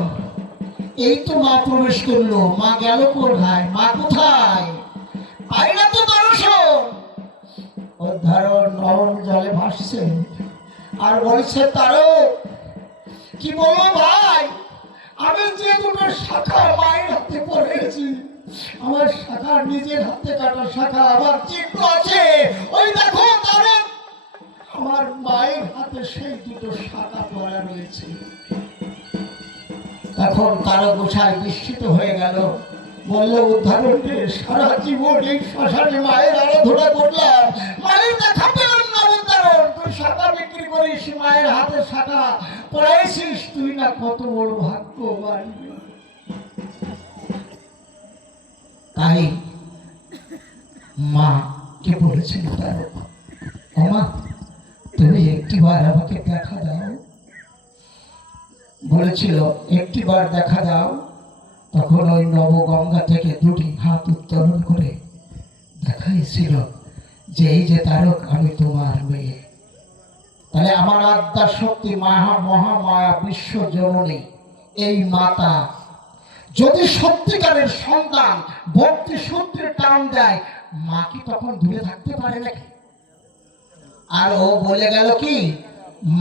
এই তো মা প্রবেশ করলো, মা গেল কোথায়? মা কোথায়? পাই না তো দর্শন। উদ্ধারণ নরম জলে ভাসছে আর বলছে তারও কি বলো ভাই, আমি যে 2টো শাখা মায়ের হাতে পড়েছি, আমার শাখা নিজের হাতে কাটা শাখা, আমার চিহ্ন আছে, ওই দেখো তারও আমার মায়ের হাতে সেই 2টো শাখা পড়া রয়েছে। এখন তারা গোসাই বিস্মিত হয়ে গেল, বললো উদ্ধারণ রে, সারা জীবন এই শ্মশানে মায়ের আরাধনা করলাম, মায়ের দেখা পেলাম না। উদ্ধারণ তুই শাখা বিক্রি করিস, মায়ের হাতে শাখা পড়াইছিস, তুই না কত বড় ভাগ্যবান। তাই মা কে বলেছিল তারক, মা তুমি একটিবার আমাকে দেখা দাও। বলেছিল একটিবার দেখা দাও। তখন ওই নবগঙ্গা থেকে 2টি হাত উত্তোলন করে দেখাইছিল যে এই যে তারক, আমি তোমার মেয়ে। তাহলে আমার আদ্যা শক্তি মহামায়া বিশ্ব জননী এই মাতা যদি সত্যিকারের সন্তান ভক্তি সূত্রে টান দেয়, মা কি তখন দূরে থাকতে পারে নাকি? আর ও বলে গেল কি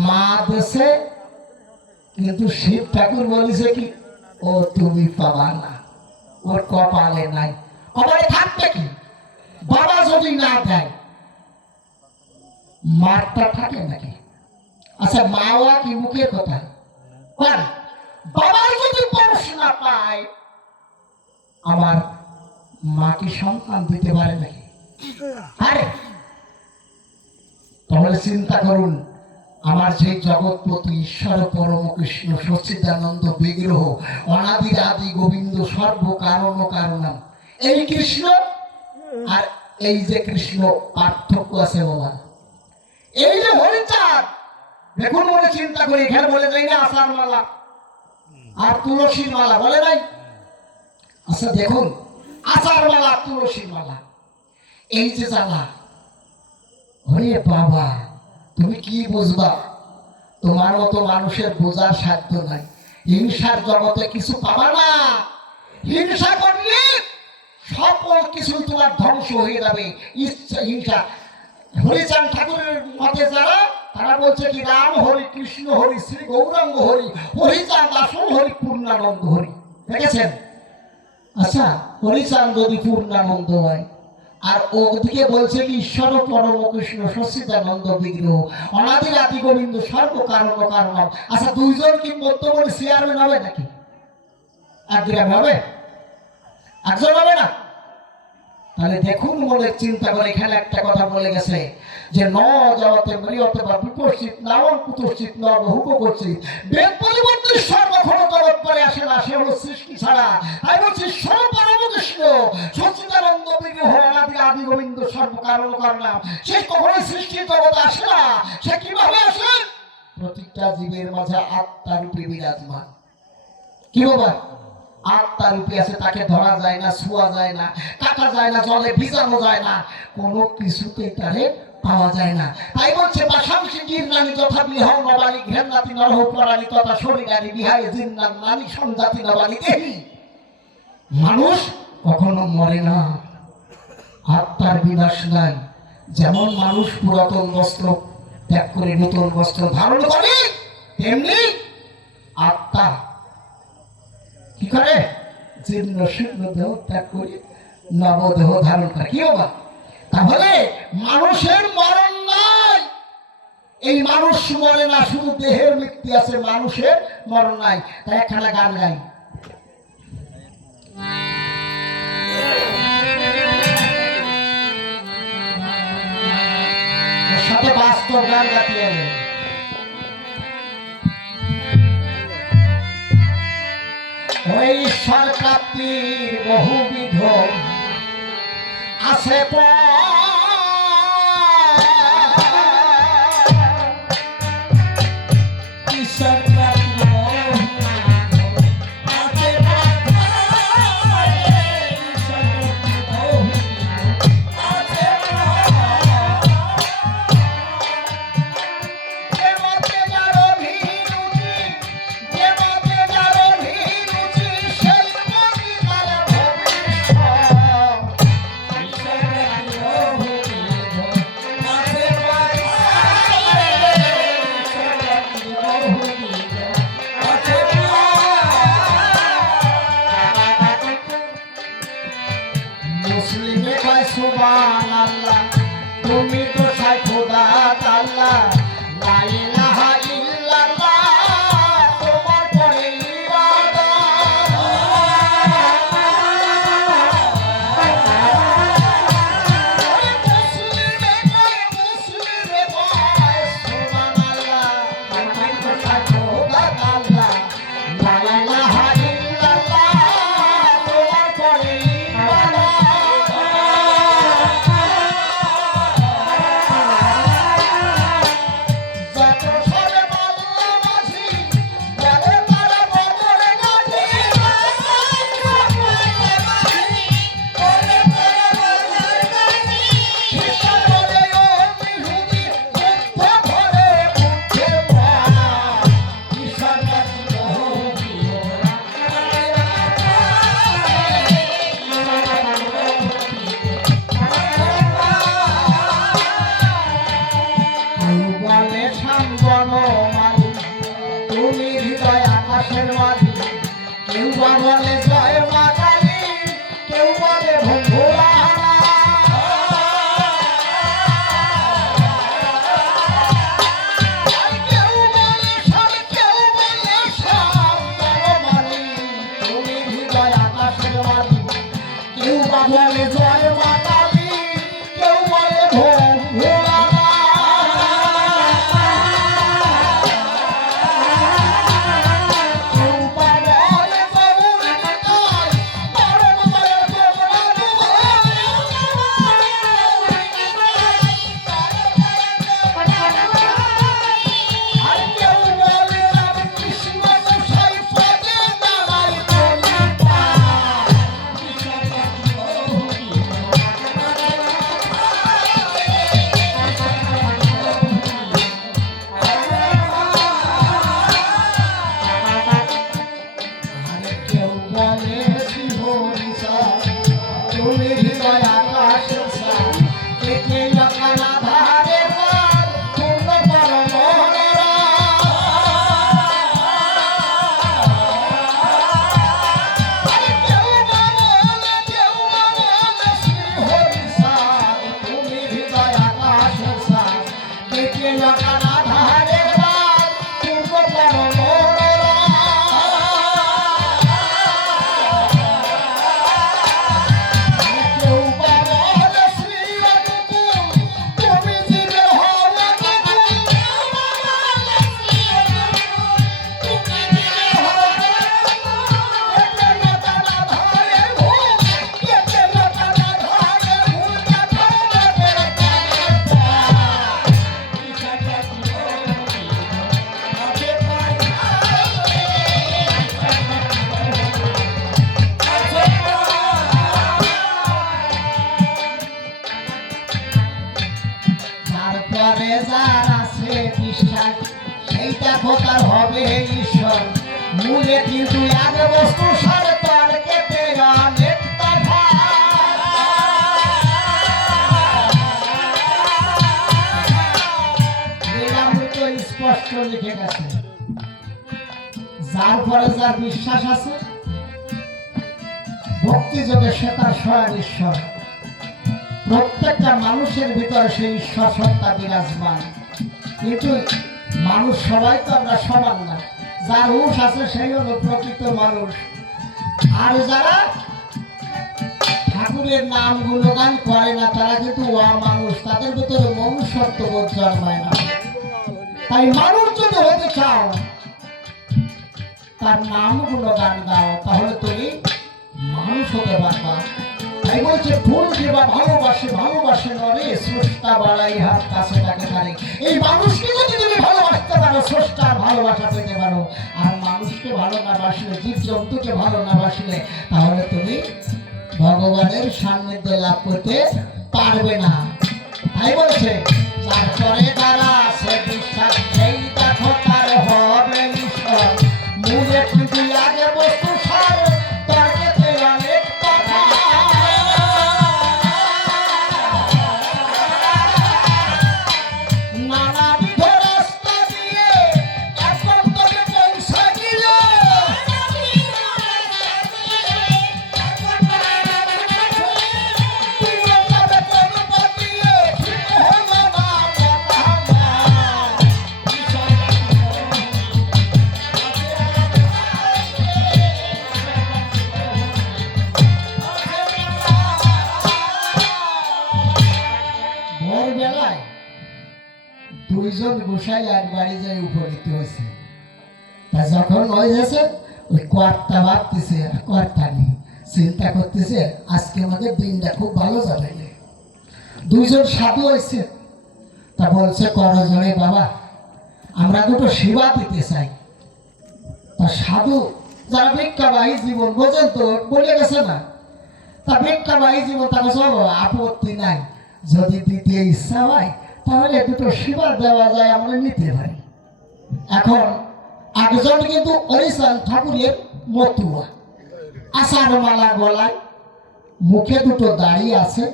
মা দেশে, কিন্তু শিব ঠাকুর বলেছে কি ও তুমি পাবা না, ওর কপালে নাই। কপালে থাকবে কি? বাবা যদি না দেয় মারটা থাকে নাকি? আচ্ছা মাওয়া কি মুখের কথা? বাবার যদি পরশ না পায়, আমার মা কি সন্তান দিতে পারে নাকি? আরে তাহলে চিন্তা করুন, আমার যে জগৎপতি ঈশ্বর পরম কৃষ্ণ সচ্চিদানন্দ বিগ্রহ অনাদির আদি গোবিন্দ সর্ব কারণ কারণম, এই কৃষ্ণ আর এই যে কৃষ্ণ পার্থক্য আছে বাবা। এই যে হরিচাঁদ দেখুন, মনে চিন্তা করি, এখানে বলে যাই না আষাঢ় মালা আর তুলসীর মালা বলে নাই? আচ্ছা দেখুন, আষাঢ় মালা তুলসীর মালা, এই যে জ্বালা, ওরে বাবা তুমি কি বুঝবা? তোমার মতো মানুষের বোঝার সাধ্য নাই। হিংসার জগতে কিছু পাবা না। হিংসা করলে সকল কিছু তোমার ধ্বংস হয়ে যাবে। ইচ্ছা হিংসা, হরিচাঁদ ঠাকুরের মতে যারা তারা বলছে কি রাম হরি, কৃষ্ণ হরি, শ্রী গৌরাঙ্গ হরি, হরিচাঁদ আসল হরি, পূর্ণানন্দ হরি। দেখেছেন? আচ্ছা, হরিচাঁদ যদি পূর্ণানন্দ হয়, আর ওদিকে বলছে কি ঈশ্বর পরম কৃষ্ণ সচ্চিদানন্দ বিগ্রহ, অনাদির আদি গোবিন্দ সর্ব কারণ কারণ। আচ্ছা, দুইজন কি মধ্যমণি চেয়ারম্যান হবে নাকি? একদিন হবে? একজন হবে না? তাহলে দেখুন, মনে চিন্তা করে এখানে একটা কথা বলে গেছে যে ন যাওয়াতে মৃয়তে বা বিপর্ষিত নাওয়ান কুতর্ষিত ন বহুপ করছিত বেদ পরিবর্তন সর্বক্ষণ জগৎ পরে আসে না, সে হলো সৃষ্টি ছাড়া। তাই বলছি সর্বপরম কৃষ্ণ সচ্চিদানন্দ বিগ্রহ অনাদি আদি গোবিন্দ সর্ব কারণ কারণ। সে কখনোই সৃষ্টি জগৎ আসে না। সে কিভাবে আসে? প্রত্যেকটা জীবের মাঝে আত্মারূপে বিরাজমান। কি বাবা? আত্মা রূপে আছে, তাকে ধরা যায় না, ছোঁয়া যায় না, কাটা যায় না, জলে ভিজানো যায় না, কোনো কিছুতেই তারে পাওয়া যায় না। তাই বলছে বাসাংশী জীর্ণানি তথা বিহ নবানি ঘ্রেন্নাতি নরহ প্রাণী তথা শরীরানি বিহায় জীর্ণান নানি সংজাতি নবানি দেহি। মানুষ কখনো মরে না, আত্মার বিনাশ নাই। যেমন মানুষ পুরাতন বস্ত্র ত্যাগ করে নতুন বস্ত্র ধারণ করে, তেমনি আত্মা কি করে? জীর্ণ শীর্ণ দেহ ত্যাগ করে নবদেহ ধারণ করে। কি বাবা? তাহলে মানুষের মরণ নাই। এই মানুষ মরে না, শুধু দেহের মৃত্যু আছে, মানুষের মরণ নাই। তাই একখানা গান গাই। এর সাথে বাস্তব গান গাইতে হবে। ঈশ্বর প্রাপ্তির বহুবিধ আছে ঈশ্বর মুসলিমে কয় সুবহানাল্লাহ, তুমি তো সাই খোদা আল্লাহ, লা ইলাহা ইল্লাল্লাহ, তোমার পরে মুসলিমে কয় সুবহানাল্লাহ, তুমি তো সাই খোদা আল্লাহ, লা ইলাহা ইল্লাল্লাহ, তোমার পরে কেউ বা বলে জয় মা কালী, কেউ বলে ভোলা, কেউ বলে সব, কেউ বলে সব মালি, তুমি হৃদয় আকাশের মালি। কেউ বা বলে জয় মা কালী, কেউ বলে ভোলা। আকাশ কে কে লকানা ধারে পূর্ণ পরম ওরে কিন্তু এক বস্তু সার তার কেটে অনেক স্পষ্ট লিখে গেছে, যার পরে যার বিশ্বাস আছে ভক্তি যোগে সে তার স্বয়ং ঈশ্বর। প্রত্যেকটা মানুষের ভিতরে সেই ঈশ্বর সত্তা বিরাজমান, কিন্তু মানুষ সবাই তো আমরা সমান না। যার হুঁশ আছে সেই হলো প্রকৃত মানুষ। আর যারা ঠাকুরের নাম গুণগান করে না তারা কিন্তু মানুষ, তাদের ভিতরে মনুষ্যত্ব বোধ জন্মায় না। তাই মানুষ যদি হতে চাও তার নাম গুণগান গাও, তাহলে তুমি মানুষ হতে পারবা। তাই বলছে ফুল যেবা ভালোবাসে ভালোবাসে নরে স্রষ্টা বাড়াই হাত কাছে তাকে পারে। এই মানুষকে যদি তুমি ভালোবাসতে পারো স্রষ্টার ভালোবাসা পেতে পারো। আর মানুষকে ভালো না বাসলে, জীব জন্তুকে ভালো না বাসলে, তাহলে তুমি ভগবানের সান্নিধ্য লাভ করতে পারবে না। তাই বলছে তারপরে যারা আছে বিশ্বাস সেই দেখো তার হবে ঈশ্বর। মুখে কিন্তু আগে বস্তু সার তাকে অনেক কথা। নানাবিধ রাস্তা দিয়ে এখন তোকে পৌঁছে দিল। ভোরবেলায় দুইজন গোসাই এক বাড়ি যাই উপনীত হয়েছে। তা যখন হয়েছে ওই কর্তা ভাবতেছে আর কর্তা নেই, চিন্তা করতেছে আজকে আমাদের দিনটা খুব ভালো যাবে। দুইজন সাধু হয়েছে, তা বলছে করজনে বাবা আমরা দুটো সেবা দিতে চাই। তা সাধু যারা ভিক্ষাবাহী জীবন বোঝেন তো বলে গেছে না, তা ভিক্ষাবাহী জীবন তাকে সব আপত্তি নাই, যদি দিতে ইচ্ছা হয় তাহলে দুটো সেবা দেওয়া যায়, আমরা নিতে পারি। এখন একজন কিন্তু অরিসাল ঠাকুরের মতুয়া, আষাঢ় মালা গলায়, মুখে দুটো দাড়ি আছে,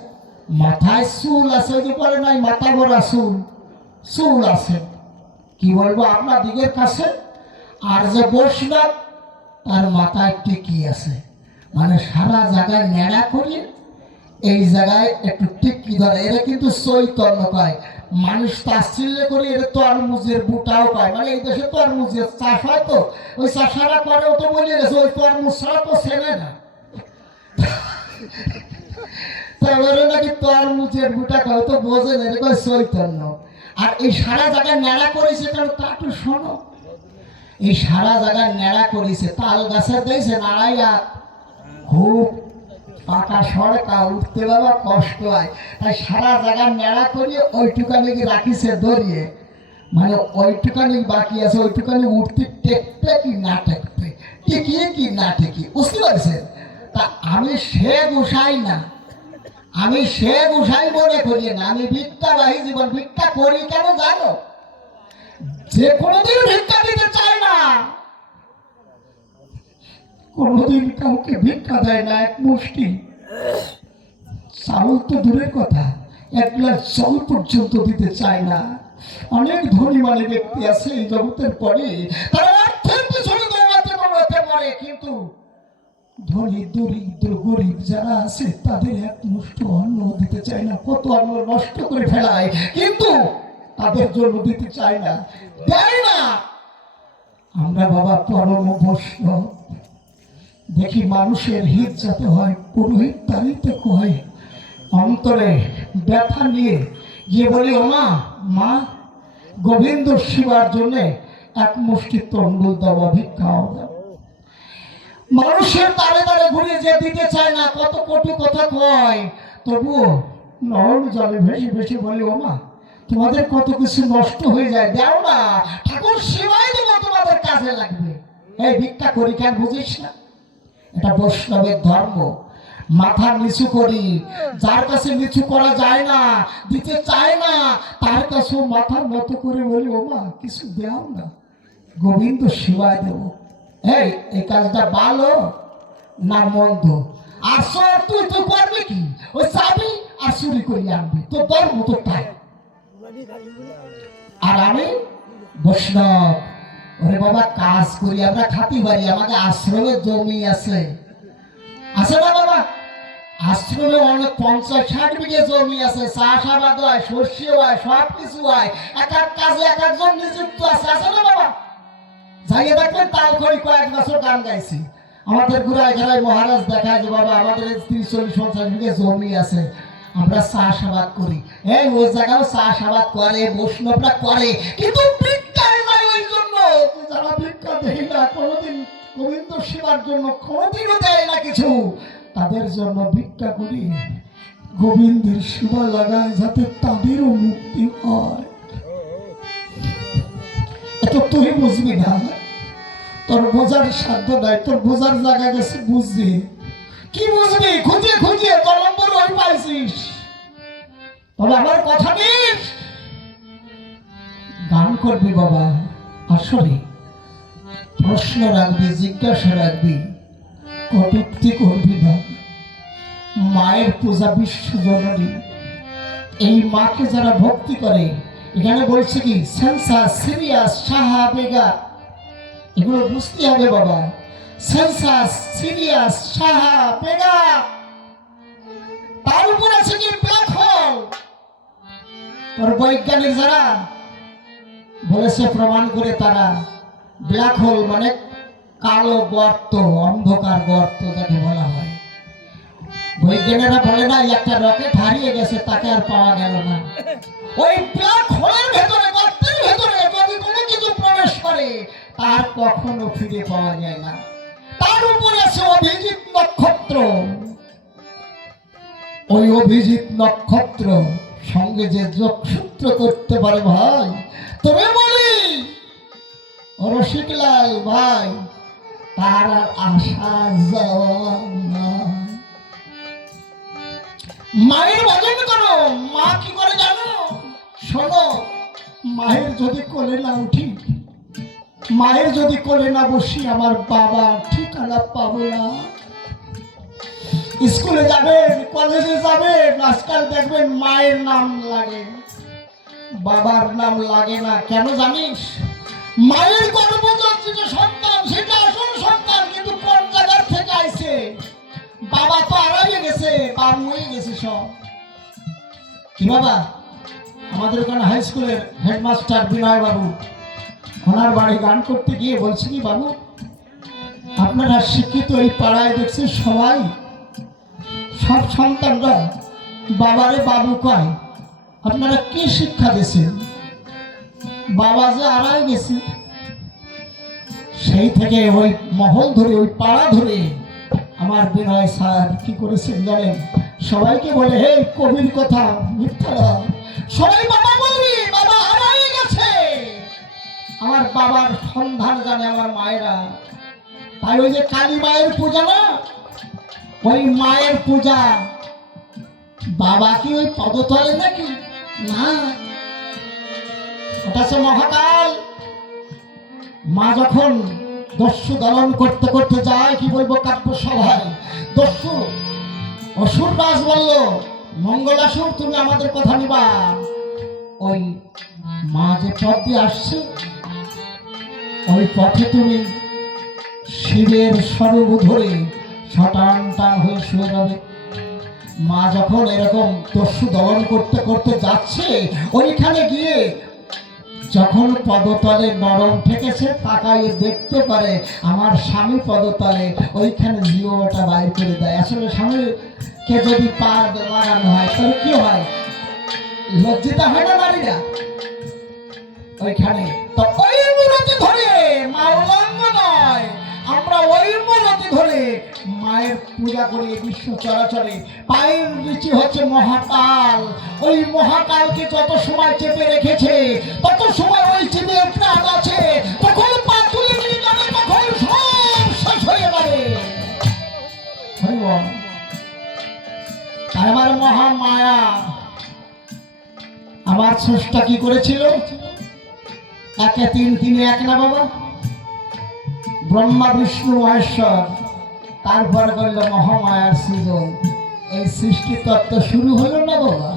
মাথায় চুল আছে, যে পরে নাই মাথা ভরা চুল, চুল আছে। কি বলবো আপনার দিকের কাছে। আর যে বৈষ্ণব তার মাথায় টিকি আছে, মানে সারা জায়গায় নেড়া করিয়ে এই জায়গায় একটু টিকি ধরে। এরা কিন্তু চৈতন্য পায়, মানুষ তাচ্ছিল্য করে এর তরমুজের বুটাও পায়। মানে এই দেশে তরমুজের চাষ হয় তো, ওই চাষারা করে তো বলে গেছে ওই তরমুজ ছাড়া তো ছেলে না। তাহলে নাকি তরমুজের বুটা খাও তো বোঝে না, এটা চৈতন্য। আর এই সারা জায়গায় নেড়া করেছে কারণ তা একটু শোনো, এই সারা জায়গায় নেড়া করেছে, তাল গাছের দিয়েছে নাড়াইয়া খুব পাকা সড়কা উঠতে বাবা কষ্ট হয়। তাই সারা জায়গায় নেড়া করিয়ে ওইটুকানি রাখিছে ধরিয়ে, মানে ওইটুকানি বাকি আছে, ওইটুকানি উঠতে টেকবে কি না টেকবে, টিকিয়ে কি না টিকি, বুঝতে পারছেন। তা আমি সে গোসাই না, আমি সে গোসাই মনে করি না, আমি ভিক্ষাবাহী জীবন। ভিক্ষা করি কেন জানো? যে কোনোদিন ভিক্ষা দিতে চায় না, কোনোদিন কাউকে ভিক্ষা দেয় না, এক মুষ্টি চাউল তো দূরের কথা, এক গ্লাস জল পর্যন্ত দিতে চায় না। অনেক ধনী মানে ব্যক্তি আছে এই জগতের পরে, তারা অর্থের পিছনে দৌড়াতে দৌড়াতে মরে, কিন্তু ধনী দরিদ্র গরিব যারা আছে তাদের এক মুষ্টি অন্ন দিতে চায় না। কত অন্ন নষ্ট করে ফেলায়, কিন্তু তাদের জন্য দিতে চায় না, দেয় না। আমরা বাবা পরম বৈষ্ণব, দেখি মানুষের হিত যাতে হয়, পুরোহিত তারিতে কয় অন্তরে ব্যথা নিয়ে গিয়ে বলি ও মা, মা গোবিন্দ শিবার জন্য এক মুষ্টি তন্ডুল দেওয়া, ভিক্ষাও দাও। মানুষের তারে তারে ঘুরে যে দিতে চায় না, কত কটু কথা কয়, তবুও নরম জলে ভেসে ভেসে বলি ও মা তোমাদের কত কিছু নষ্ট হয়ে যায়, দাও না, ঠাকুর সেবাই দেবো, তোমাদের কাজে লাগবে। এই ভিক্ষা করি কেন বুঝিস না? এটা বৈষ্ণবের ধর্ম। মাথা নিচু করি, যার কাছে নিচু করা যায় না, দিতে চায় না, তার কাছে মাথার মতো করে বলি ও মা কিছু দাও না, গোবিন্দ সেবায় দেব। এই কাজটা ভালো না মন্দ? আসর তুই তো করবি কি? ওই চাবি আর চুরি করে আনবি, তো তোর মতো তাই। আর আমি বৈষ্ণব, ওরে বাবা কাজ করি, আমরা খাতি বাড়ি, আমাদের আশ্রমে জমি আছে না বাবা? আশ্রমে অনেক 50-60 বিঘে জমি আছে, চাষাবাদ হয়, শস্য হয়, সব কিছু হয়, এক এক কাজে এক একজন নিযুক্ত আছে না বাবা? যাইয়ে দেখবেন তাল খড়ি কয়েক বছর গান গাইছি। আমাদের ঘুরায় ঘেরায় মহারাজ দেখায় যে বাবা আমাদের 30-40-50 বিঘে জমি আছে, আমরা চাষাবাদ করি। ওই জায়গাও চাষাবাদ করে, বৈষ্ণবরা করে, কিন্তু ভিক্ষায় যায় ওই জন্য। যারা ভিক্ষা দেয় না কোনোদিন, গোবিন্দ সেবার জন্য কোনোদিনও দেয় না কিছু, তাদের জন্য ভিক্ষা করি, গোবিন্দের সেবা লাগায় যাতে তাদেরও মুক্তি হয়। এত তুই বুঝবি না, তোর বোঝার সাধ্য নাই, তোর বোঝার জায়গা গেছে বুঝবি। কি বুঝবি? খুঁজে খুঁজে তোর নম্বর ওই পাইছিস, তবে আমার কথা নিস, গান করবি বাবা। আসলে প্রশ্ন রাখবি, জিজ্ঞাসা রাখবি, কটূক্তি করবি না। মায়ের পূজা বিশ্বজননী, এই মাকে যারা ভক্তি করে, এখানে বলছে কি সেন্সাস, সিরিয়াস, সাহা, বেগা, এগুলো বুঝতে হবে বাবা। সেন্সাস, সিরিয়াস, সাহা, বেগা, তার উপর আছে কি ব্ল্যাক হোল। তোর বৈজ্ঞানিক যারা বলেছে, প্রমাণ করে তারা, ব্ল্যাক হোল মানে কালো গর্ত, অন্ধকার গর্ত যাকে বলা হয়। বৈজ্ঞানিকরা বলে না একটা রকেট হারিয়ে গেছে, তাকে আর পাওয়া গেল না। ওই ব্ল্যাক হোলের ভেতরে, গর্তের ভেতরে যদি কোনো কিছু প্রবেশ করে, তার কখনো ফিরে পাওয়া যায় না। তার উপরে আছে অভিজিৎ নক্ষত্র। ওই অভিজিৎ নক্ষত্র সঙ্গে যে যোগসূত্র করতে পারে ভাই, তবে বলি রসিকলাল ভাই, তার আর আসা যাওয়া না। মায়ের ভজন করো। মা কি করে জানো? শোনো, মায়ের যদি কোলে না উঠি, মায়ের যদি কোলে না বসি, আমার বাবা ঠিকানা পাবো না। স্কুলে যাবেন, কলেজে যাবেন, আজকাল দেখবেন মায়ের নাম লাগে, বাবার নাম লাগে না। কেন জানিস? মায়ের গর্ভজাত যে সন্তান, সেটা আসল সন্তান, কিন্তু কোন জায়গার থেকে আইছে? বাবা তো হারিয়ে গেছে, বাবু হয়ে গেছে সব। কি বাবা? আমাদের ওখানে হাই স্কুলের হেডমাস্টার বিনয় বাবু, ওনার বাড়ি গান করতে গিয়ে বলছে কি, বাবু আপনারা শিক্ষিত, এই পাড়ায় দেখছি সবাই, সব সন্তানরা বাবারে বাবু কয়, আপনারা কি শিক্ষা দিয়েছেন? বাবা যে হারাই গেছে। সেই থেকে ওই মহল ধরে, ওই পাড়া ধরে আমার বিনয় স্যার কি করেছেন জানেন? সবাইকে বলে, হে কবির কথা মিথ্যা না, সবাই বাবা বলবি, বাবা হারাই গেছে। আমার বাবার সন্ধান জানে আমার মায়েরা। তাই ওই যে কালী মায়ের পূজা না, ওই মায়ের পূজা, বাবা কি ওই পদতলে নাকি? না, ওটা হচ্ছে মহাকাল। মা যখন দস্যু দলন করতে করতে যায়, কি বলবো, কাব্য সভায় দস্যু অসুর রাজ বলল, মঙ্গলাসুর তুমি আমাদের কথা নিবা। ওই মা যে পথ দিয়ে আসছে, ওই পথে তুমি শিবের স্বরূপ ধরে শটান টান হয়ে শুয়ে যাবে। মা যখন এরকম দস্যু দলন করতে করতে যাচ্ছে, ওইখানে গিয়ে যখন পদতলে নরম ঠেকেছে, তাকাইয়ে দেখতে পারে আমার স্বামী পদতলে, ওইখানে জীবটা বাইর করে দেয়। আসলে স্বামীকে যদি পা লাগানো হয় তাহলে কি হয়? লজ্জিত হয় না নারীরা? ওইখানে তো ওই মূরতি ধরে, মা উলঙ্গ নয়, আমরা ওই মূরতি ধরে মায়ের পূজা করি। বিশ্ব চরাচরে পায়ের নিচে হচ্ছে মহাকাল। ওই মহাকালকে যত সময় চেপে রেখেছে, তত সময় ওই চেপে প্রাণ আছে। তখন পা তুলে নিয়ে যাবে, তখন সব শেষ হয়ে যাবে। আমার মহামায়া, আমার স্রষ্টা কি করেছিল? একে তিন, তিনে এক না বাবা? ব্রহ্মা বিষ্ণু মহেশ্বর, তারপর করল মহামায়ার সৃজন। এই সৃষ্টি তত্ত্ব শুরু হলো না বাবা?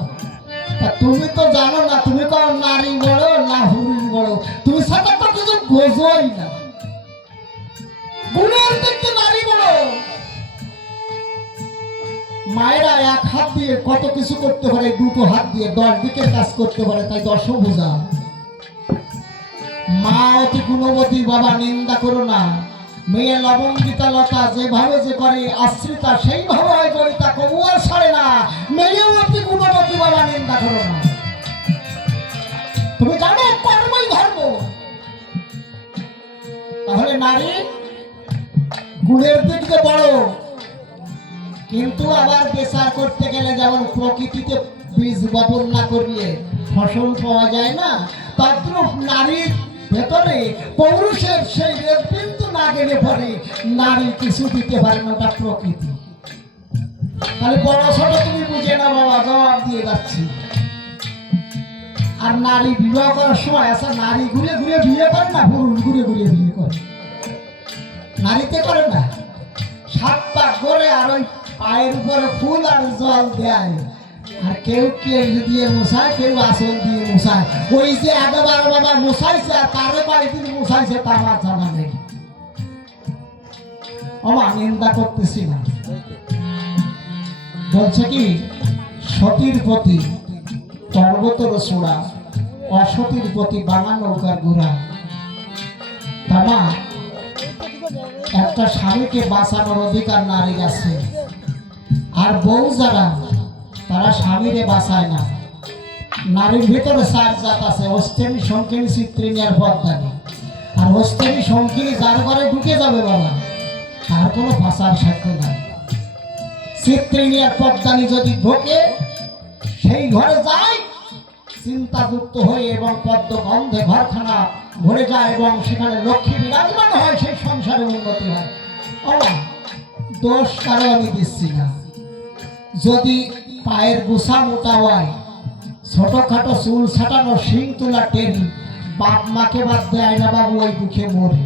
তা তুমি তো জানো না, তুমি কোন নারী বড় না হুরুর বড়, তুমি সেটা তো কিছু বোঝোই না। গুণের দিকে নারী বড়। মায়েরা এক হাত দিয়ে কত কিছু করতে পারে, দুটো হাত দিয়ে 10 দিকের কাজ করতে পারে, তাই 10 বোঝা। মা অতি গুণবতী, বাবা নিন্দা করো না। মেয়ে লবঙ্গিতা লতা যেভাবে যে করে আশ্রিতা সেইভাবে হয় করিতা, কবু আর ছাড়ে না। মেয়ে অতি গুণবতী, বাবা নিন্দা করো না। তুমি জানো কর্মই ধর্ম। তাহলে নারী গুণের দিক দিয়ে বড়, কিন্তু আবার বিচার করতে গেলে যেমন প্রকৃতিতে বীজ বপন না করলে ফসল পাওয়া যায় না, তদ্রূপ নারীর ভেতরে পৌরুষের সেই কিন্তু না গেলে পরে নারী কিছু দিতে পারে না, ওটা প্রকৃতি। তাহলে বড় ছোট তুমি বুঝে না বাবা, জবাব দিয়ে যাচ্ছি। আর নারী বিবাহ করার সময় আচ্ছা, নারী ঘুরে ঘুরে বিয়ে করে না, পুরুষ ঘুরে ঘুরে বিয়ে করে? নারীতে করে না, 7 পা করে আর ওই পায়ের উপরে ফুল আর জল দেয়, আর কেউ কেউ দিয়ে মশায়, কেউ আসল দিয়ে মশায়। ওই যে একবার বাবা মশাইছে আর তারে বাড়িতে মশাইছে তা আমার জানা নেই। আমার নিন্দা করতেছি না, বলছে কি সতীর প্রতি পর্বতের চূড়া, অসতীর প্রতি বাঙা নৌকার ঘোড়া। তামা একটা স্বামীকে বাঁচানোর অধিকার নারীর আছে, আর বউ যারা তারা স্বামীরে বাঁচায় না। নারীর ভিতরে 4 জাত আছে, অষ্টেমী, শঙ্কিনী, চিত্রিণী আর পদ্মানী। আর অষ্টেমী শঙ্কিনী যার ঘরে ঢুকে যাবে বাবা, তার কোনো বাঁচার সাধ্য নাই। চিত্রিণী আর পদ্মানী যদি ঢোকে, সেই ঘরে যায় চিন্তাযুক্ত হয়ে এবং পদ্ম গন্ধে ঘরখানা ভরে যায় এবং সেখানে লক্ষ্মী বিরাজমান হয়, সেই সংসারে উন্নতি হয়। দোষ কারো আমি দিচ্ছি না। যদি পায়ের গুছা মোটা হয়, ছোটখাটো চুল ছাটানো, শিং তোলা টেরি, বাপ মাকে বাদ দেয় না বাবু, ওই দুঃখে মরে।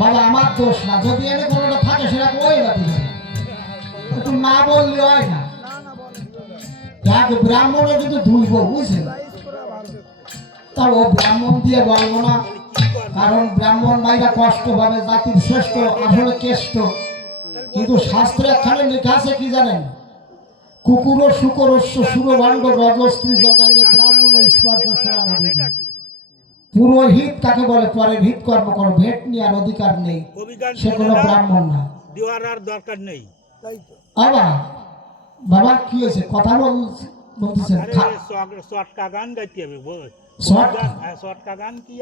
বাবা আমার দোষ না, যদি এনে কোনোটা থাকে সেটা ওই রাখি একটু না বললে হয় না। এক ব্রাহ্মণে যদি 2 বউ, বুঝছেন, তা ও ব্রাহ্মণ দিয়ে বলবো না, কারণ ব্রাহ্মণ ভাইরা কষ্ট পাবে, জাতির শ্রেষ্ঠ, আসলে কেষ্ট। কিন্তু শাস্ত্রে একখানে লেখা আছে কি জানেন? কুকুর শুকরস্য সুরভাণ্ড রজস্ত্রী জগাইয়ে ব্রাহ্মণ ইস্পাত। পুরোহিত কাকে বলে? পরের হিত কর্ম করো, ভেট নেওয়ার অধিকার নেই, সে কোনো ব্রাহ্মণ না। দেওয়ার আর দরকার নেই। বাবা বাবা কি হয়েছে কথা বলতেছেন? শর্টকা গান গাইতে হবে, শর্টকা গান কি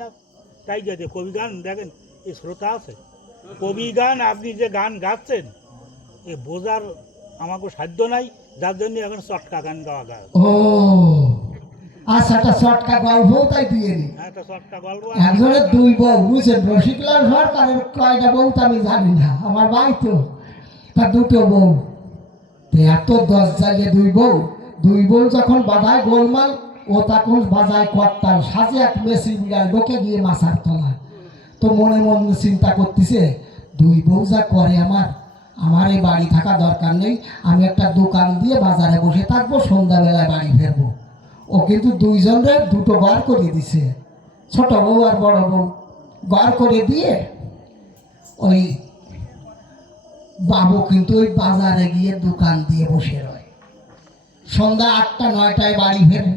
তাই গাইতে? কবি গান দেখেন, এই শ্রোতা আছে কবি গান, আপনি যে গান গাচ্ছেন এ বোঝার আমাকে সাধ্য নাই, যার জন্য এখন শর্টকা গান গাওয়া গায়। ও আচ্ছা, একটা শর্টকা গল্প তাই দিয়ে নি। একটা শর্টকা গল্প, একজনের 2 বউ, বুঝছেন, রসিকলাল সরকারের কয়টা বউ তা আমি জানি না, আমার ভাই তো তার 2টো বউ। এত 10 জায়গায় 2 বউ, 2 বউ যখন বাজায় গোলমাল, ও তখন বাজায় করতাল, সাজে এক মেসি বিড়াল ঢোকে গিয়ে মাছার তলায়। তো মনে মনে চিন্তা করতেছে, 2 বউ যা করে আমার এই বাড়ি থাকা দরকার নেই, আমি একটা দোকান দিয়ে বাজারে বসে থাকবো, সন্ধ্যাবেলায় বাড়ি ফেরবো। ও কিন্তু 2 জনরে 2টো ঘর করে দিছে, ছোট বউ আর বড় বউ। ঘর করে দিয়ে ওই বাবু কিন্তু ওই বাজারে গিয়ে দোকান দিয়ে বসে রয়, সন্ধ্যা 8টা 9টায় বাড়ি ফেরে।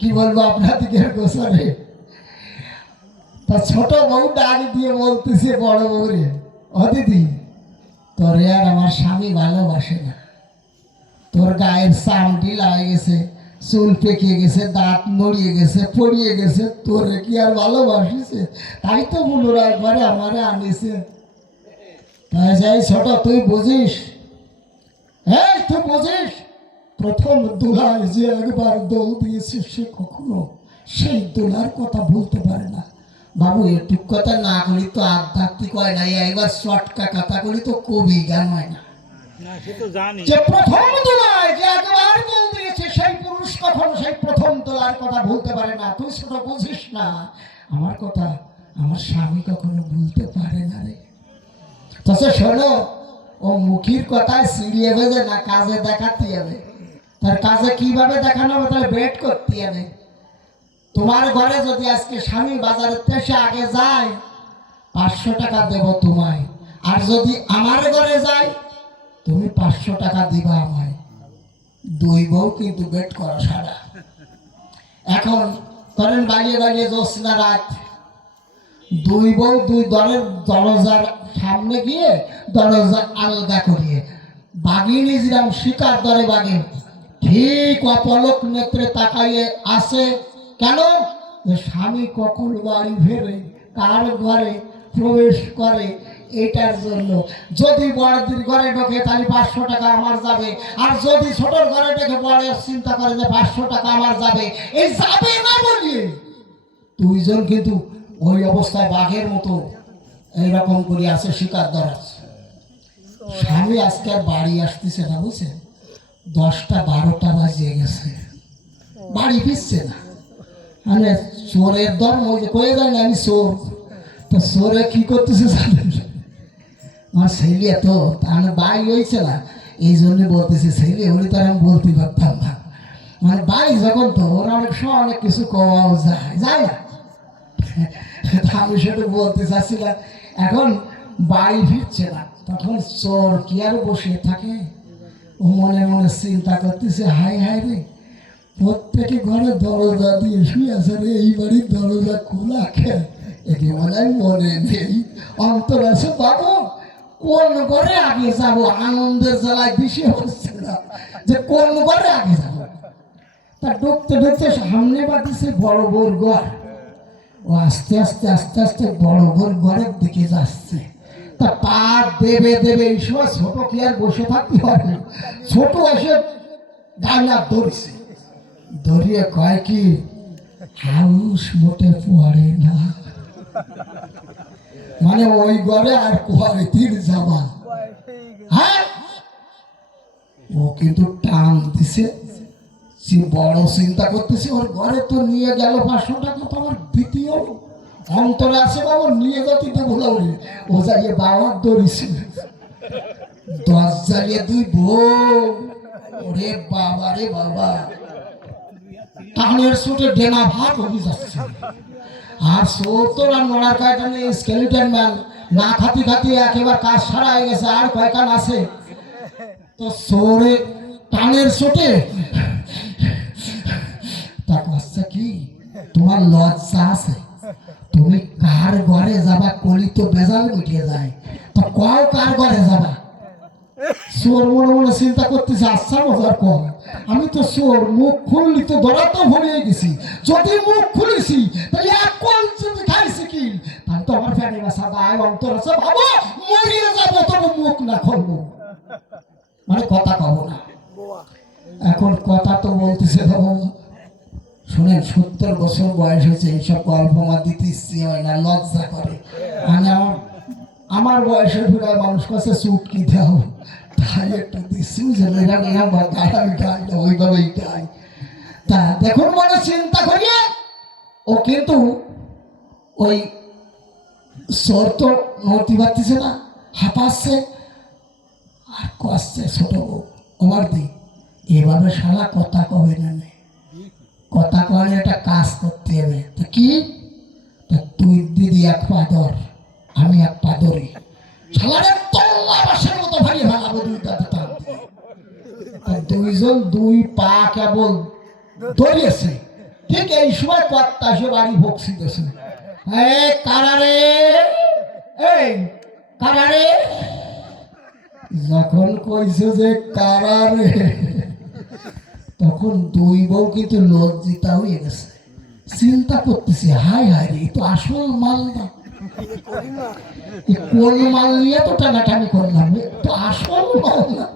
কি বলবো আপনাদিকে গোসরে। তা ছোট বউ ডাক দিয়ে বলতেছে বড় বউরে, ও দিদি, তোরে আর আমার স্বামী ভালোবাসে না, তোর গায়ের চামড়ি লাগে গেছে, চুল পেকে গেছে, দাঁত নড়িয়ে গেছে, পড়িয়ে গেছে, তোরে কি আর ভালোবাসিছে? তাই তো পুনরায় একবারে আমারে আনিছে। তাই যাই ছোট, তুই বুঝিস, হ্যাঁ তুই বুঝিস, প্রথম দোলায় যে একবার দোল দিয়েছে সে কখনো সেই দোলার কথা বলতে পারে না। বাবু এটুক কথা না করি তো আধ্যাত্মিক হয় না, একবার শর্টকা কথা করি তো কবি গান হয় না। যে প্রথম দোলায় যে একবার দোল দিয়েছে সেই পুরুষ কখনো সেই প্রথম দোলার কথা বলতে পারে না। তুই ছোট বুঝিস না আমার কথা, আমার স্বামী কখনো ভুলতে পারে না রে। তাছাড়া শোনো, ও মুখির কথায় সিরিয়ে বেজে না, কাজে দেখাতে হবে। তার কাজে কিভাবে দেখানো হবে? তাহলে বেট করতে হবে। তোমার ঘরে যদি আজকে স্বামী বাজারের থেকে আগে যায়, 500 টাকা দেব তোমায়। আর যদি আমার ঘরে যাই, তুমি 500 টাকা দিবা আমায়। দুই বউ কিন্তু বেট করা সারা। এখন ধরেন বাড়িয়ে বাড়িয়ে জ্যোৎস্না রাত, দুই বউ দুই দলের দরজার সামনে গিয়ে দরজা আলগা করিয়ে বাগিনী যেরাম শিকার দরে বাগে ঠিক অপলক নেত্রে তাকাইয়ে আসে। কেন? যে স্বামী কখন বাড়ি ফেরে, কার ঘরে প্রবেশ করে, এটার জন্য। যদি বড়দির ঘরে ঢোকে তাহলে 500 টাকা আমার যাবে, আর যদি ছোটর ঘরে ঢোকে বড়ের চিন্তা করে যে 500 টাকা আমার যাবে। এই যাবে না বলিয়ে দুইজন কিন্তু ওই অবস্থায় বাঘের মতো এইরকম করে আছে, শিকার ধরার। স্বামী আজকে আর বাড়ি আসতেছে না, বুঝছেন? 10টা 12টা বাজিয়ে গেছে, বাড়ি ফিরছে না। মানে চোরের দর ওই যে কয়ে যায় না আমি চোর, তো চোরে কি করতেছে জানেন? আমার ছেলে তো তাহলে বাই হয়েছে না, এই জন্য বলতেছে ছেলে হলে তো আমি বলতে পারতাম না। মানে বাই যখন, তো ওরা অনেক সময় অনেক কিছু কওয়াও যায়, যায় না? আমি সেটা বলতে চাচ্ছিলাম। এখন বাড়ি ফিরছে না, তখন চোর কি আর বসে থাকে? ও মনে মনে চিন্তা করতেছে, হাই হাই রে, প্রত্যেকে ঘরে দরজা দিয়ে শুয়ে আছে রে, এই বাড়ির দরজা খোলা খেয়ে একে মনে মনে নেই। অন্তর আছে বাবু, কোন ঘরে আগে যাব? আনন্দের জ্বালায় বেশি হচ্ছে না যে কোন ঘরে আগে যাব। তা ঢুকতে ঢুকতে সামনে বাড়িছে বড় বড় ঘর। ও আস্তে আস্তে আস্তে আস্তে বড় বড় ঘরের দিকে যাচ্ছে। তা পা দেবে দেবে, এই সময় ছোট কি আর বসে থাকতে পারে? ছোট এসে ডাইনা ধরছে, ধরিয়ে কয় কি, হাউস মোটে পড়ে না। মানে ওই ঘরে আর কোয়ালিটির জামা। হ্যাঁ, ও কিন্তু টান দিছে। সে বড় চিন্তা করতেছে, ওর ঘরে তো নিয়ে গেল 500 টাকা, তো আমার দ্বিতীয় অন্তরে আছে বাবা, নিয়ে যেতে দেবো না। ও যাইয়ে বাবার দৌড়িছে, 10 জ্বালিয়ে 2 বউ। ওরে বাবা রে বাবা, টানের ছুটে ডেনা ভাগ হয়ে যাচ্ছে। আর চোর তো নড়ার কয়টা নেই, স্কেলিটন ম্যান, না খাতি খাতি একেবারে কাজ সারা হয়ে গেছে, আর কয়খান আছে। তো চোরে টানের ছুটে তা কষ্ট কি, তোমার লজ্জা আছে? তুমি কার ঘরে যাবা? কলি তো বেজাল মিটিয়ে যায়, তো কও কার ঘরে যাবা? চোর মনে মনে চিন্তা করতেছে, আচ্ছা মজার কম, আমি তো চোর, মুখ খুললি তো ধরা তো ভরিয়ে গেছি। যদি মুখ খুলেছি তাহলে এক কোন যদি খাইছি কি, তাহলে তো আমার ফ্যানে বাসা গায়ে অন্তর আছে, ভাবো মরিয়ে যাবো, তবু মুখ না খুলবো, মানে কথা কব না। এখন কথা তো বলতেছে বাবা, শুনেন, 70 বছর বয়স হয়েছে, এইসব গল্প আমার দিতে ইচ্ছে হয় না, লজ্জা করে। মানে আমার বয়সের ভিড়ায় মানুষ কাছে চুটকি দাও, তাই একটু দিচ্ছি, ওইভাবেই গাই। তা দেখুন, মনে চিন্তা করিয়ে ও কিন্তু ওই চোর তো নড়তে পারতেছে না, হাঁপাচ্ছে আর কষছে। ছোট বউ আমার দি, এভাবে সারা কথা কবে না, কথা কয়ে একটা কাজ করতে হবে। তো কি? তুই দিদি 1 পা ধর, আমি 1 পা ধরি, শালারে তল্লা বাসের মতো ভারিয়ে ভাঙাবো 2 দাঁতে টান দিয়ে। দুইজন 2 পা কেবল ধরিয়েছে, ঠিক এই সময় কর্তা এসে বাড়ি ভক্সি দিয়েছে। কারারে, এই কারারে, যখন কইছে যে কারারে, তখন 2 বউ কিন্তু লজ্জিতা হয়ে গেছে। চিন্তা করতেছে, হাই হাই রে, তো আসল মাল না, কোন মাল নিয়ে তো টানাটানি করলাম, তো আসল মাল না।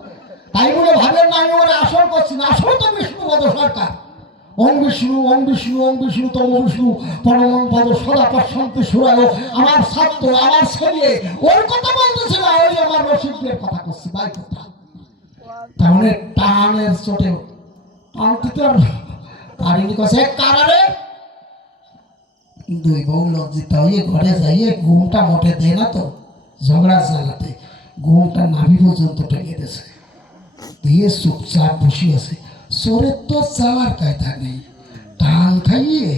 তাই বলে ভাবেন না আমি ওরা আসল করছি না, আসল তো বিষ্ণুপদ সরকার। ওম বিষ্ণু ওম বিষ্ণু ওম বিষ্ণু তম বিষ্ণু পরম পদ সদা পশ্যন্তি সুরায়। আমার ছাত্র, আমার ছেলে, ওর কথা বলতেছি না, ওই আমার রসিকদের কথা করছি, ভাই কথা। তাহলে টানের চোটে টানতে তো আর পারিনি, কাছে কারারে দুই বউ লজ্জিত হয়ে ঘরে যাইয়ে ঘুমটা মোটে দেয় না তো, ঝগড়া জ্বালাতে ঘুমটা নাভি পর্যন্ত টেকে দিয়েছে, দিয়ে চুপচাপ বসে আছে। চোরের তো যাওয়ার কায়দা নেই, টান খাইয়ে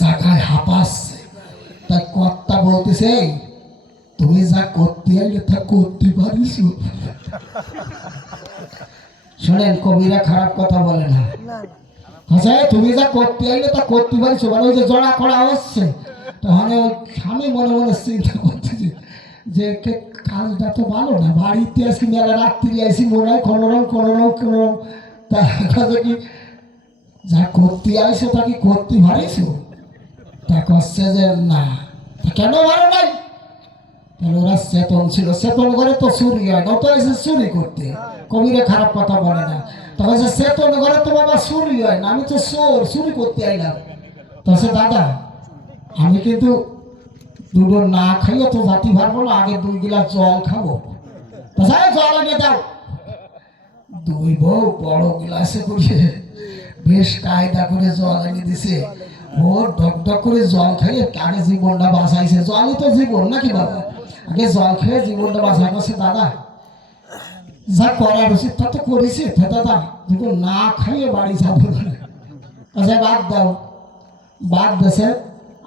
জায়গায় হাঁপাচ্ছে। তাই কর্তা বলতেছে, "এই, তুমি যা করতে আইলে তা করতে পারিস?" শোনেন, কবিরা খারাপ কথা বলে না। আচ্ছা, তুমি যা করতে আইলে তা করতে পারিস, মানে ওই যে জড়া করা হচ্ছে, তাহলে আমি মনে মনে চিন্তা করতেছি যে কাজটা তো ভালো না, বাড়িতে আসি মেলা রাত্রি আসি মনে হয় কোনোরকম তা কি যা করতে আইসো তা কি করতে পারিস? তা করছে যে না। কেন ভালো নাই? তাহলে ওরা চেতন ছিল, চেতন করে তো চুরি হয় না, তো এসে চুরি করতে। কবিরে খারাপ কথা বলে না। তখন সে চেতন করে তো বাবা চুরি হয় না, আমি তো চোর, চুরি করতে আইলাম। তাহলে দাদা, আমি কিন্তু দুটো না খাইয়ে তো জাতি পারবো না, আগে 2 গ্লাস জল খাবো। তাছাড়া জল এনে দাও। দুই বউ বড় গ্লাসে করে বেশ কায়দা করে জল এনে দিছে। ও ডক ডক করে জল খাইয়ে আগে জীবনটা বাঁচাইছে। জলই তো জীবন নাকি বাবা, আগে জল খেয়ে জীবনটা বাঁচা করছে। দাদা, যা করার উচিত তা তো করেছি। দাদা, দুটো না খাইয়ে বাড়ি যাবো না। আচ্ছা বাদ দাও। বাদ দেশে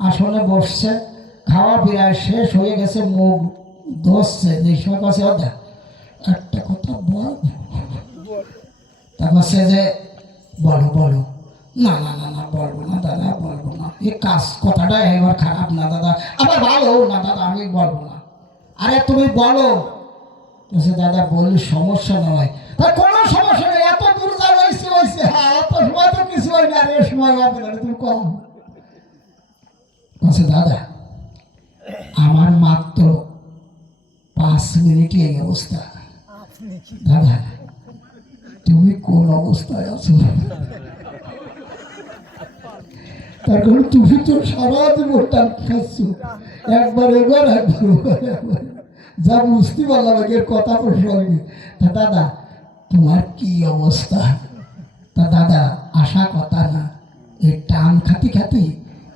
আসনে বসছে, খাওয়া প্রায় শেষ হয়ে গেছে, মুখ ধরছে। যে সময় কাছে ওদা একটা কথা বল, তারপর সে যে বলো বলো। না না না না বলবো না দাদা, বলবো না। এই কাজ কথাটা এবার খারাপ না দাদা, আবার ভালো না দাদা, আমি বলবো না। আরে তুমি বলো। সে দাদা বললি সমস্যা নয়। তা কোনো সমস্যা নেই, এত দূর যা হয়েছে। হ্যাঁ, এত সময় তো কিছু হয় না, আর এ সময় বাদ তুমি কম। আচ্ছা দাদা, আমার মাত্র 5 মিনিটই এই অবস্থা। দাদা, তুমি কোন অবস্থায় আছো? তার কারণ তুমি তো সারা জীবন টান খাচ্ছ, একবার যা বুঝতে পারলাম আগের কথা প্রসঙ্গে। তা দাদা, তোমার কি অবস্থা? তা দাদা, আশা কথা না, এই টান খাতি খাতি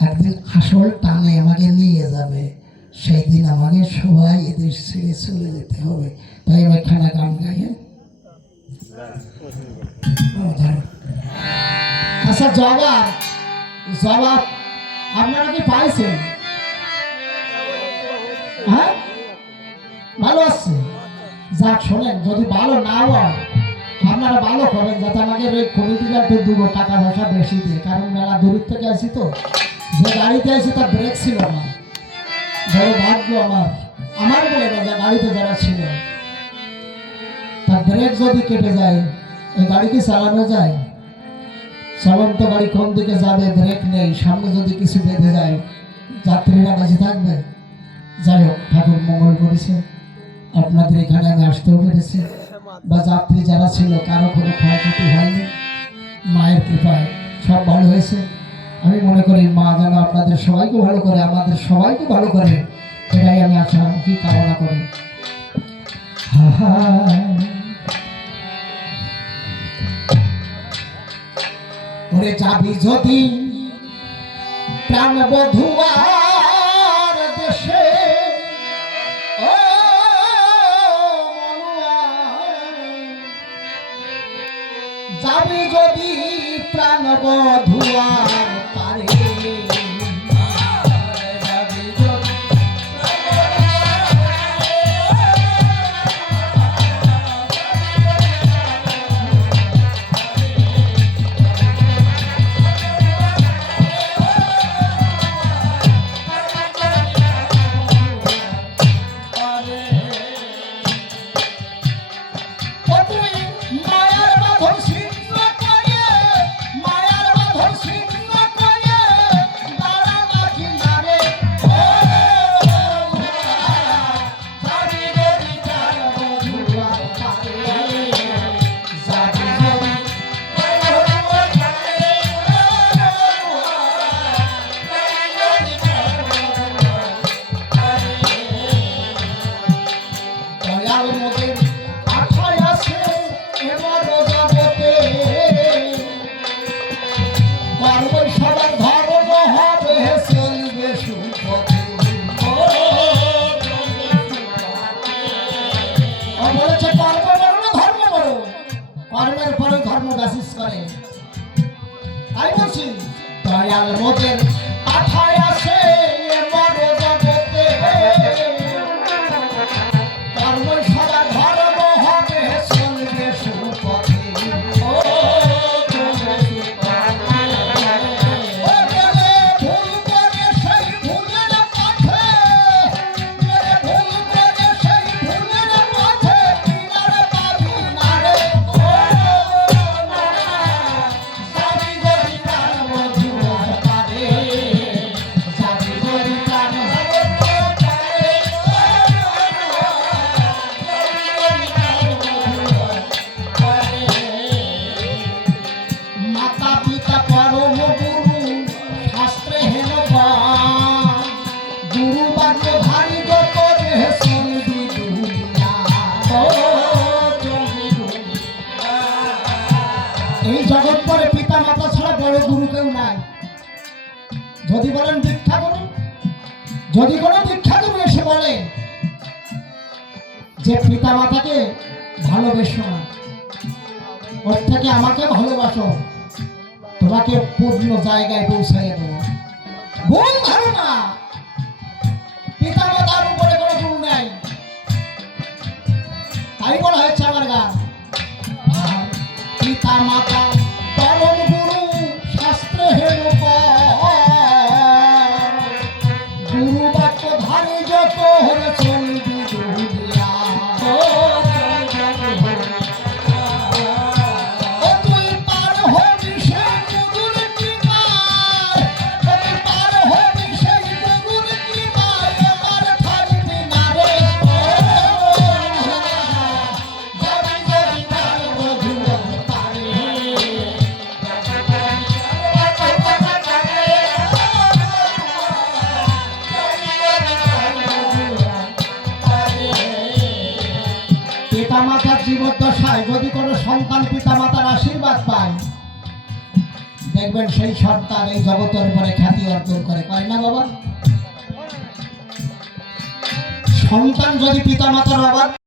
একদিন আসল টানে আমাকে নিয়ে যাবে, সেই দিন আমাকে সবাই এদের ছেড়ে চলে যেতে হবে। তাই আমি খানা গান গাই। আচ্ছা, জবাব আপনারা কি পাইছেন? হ্যাঁ, ভালো আসছে। যাক, শোনেন, যদি ভালো না হয় আপনারা ভালো করেন, যাতে আমাকে ওই কমিটিটা একটু 2 টাকা পয়সা বেশি দিয়ে। কারণ মেলা দূরের থেকে আসি তো, যে গাড়িতে আসি তার ব্রেক ছিল না। বড় ভাগ্য আমার বলে না, যে গাড়িতে যারা ছিল তার ব্রেক যদি কেটে যায়, এই গাড়ি কি চালানো যায়? চলন্ত গাড়ি কোন দিকে যাবে, ব্রেক নেই, সামনে যদি কিছু বেঁধে যায়, যাত্রীরা বেঁচে থাকবে? যাই হোক, ঠাকুর মঙ্গল করেছে, আপনাদের এখানে আমি আসতেও পেরেছি, বা যাত্রী যারা ছিল কারো কোনো ক্ষয়ক্ষতি হয়নি। মায়ের কৃপায় সব ভালো হয়েছে। আমি মনে করি মা যেন আপনাদের সবাইকে ভালো করে, আমাদের সবাইকে ভালো করে, এটাই আমি আশা কি কামনা করি। ওরে যাবি যদি প্রাণ বধুয়ার দেশে, ও যাবি যদি প্রাণ বধুয়ার পারে, কর্মের পরে ধর্ম বাসিস করে। তাই বলছি দয়াল মোদের পাঠায় আসে বড় জগতে, কর্মই সবার ধর্ম হবে চলবে সুপথে। ও চলবে সুপথে। ও গেলে ভুল করে সেই ভুলের পথে, গেলে ভুল করে সেই ভুলের পথে, কিনারে পাবি না রে। ও না, যাবি যদি তার মধুর পারে, যাবি যদি তার মধুর পারে, মাতা পিতা পরম গুরু শাস্ত্রে হেন পান, গুরু বাক্য ভারী যত দেহ চলবি দুনিয়া। ও চলবি দুনিয়া। এই জগৎ পরে পিতা মাতা ছাড়া বড় গুরু কেউ নাই। যদি বলেন দীক্ষা করুন, যদি কোনো দীক্ষা গুরু এসে বলে যে পিতা মাতাকে ভালোবেসো না, ওর থেকে আমাকে ভালোবাসো, তোমাকে পূর্ণ জায়গায় পৌঁছাইয়ে দেবো, ভুল ধারণা। পিতা মাতার উপরে কোনো গুরু নাই। তাই বলা হয়েছে আমার গান, পিতা মাতা পরম গুরু শাস্ত্রে হেন পান, গুরু বাক্য ধারে যত হরে চলবি দুনিয়া। ও তুই পার হবি সেই গুরুর কৃপায়, তুই পার হবি সেই গুরুর কৃপায়, এবার থাকবি না রে। যাবি যদি তার মধুর পারে, পিতা মাতার জীবদ্দশায় যদি কোনো সন্তান পিতা মাতার আশীর্বাদ পায়, দেখবেন সেই সন্তান এই জগতের উপরে খ্যাতি অর্জন করে। পায় না বাবা? সন্তান যদি পিতা মাতার বাবা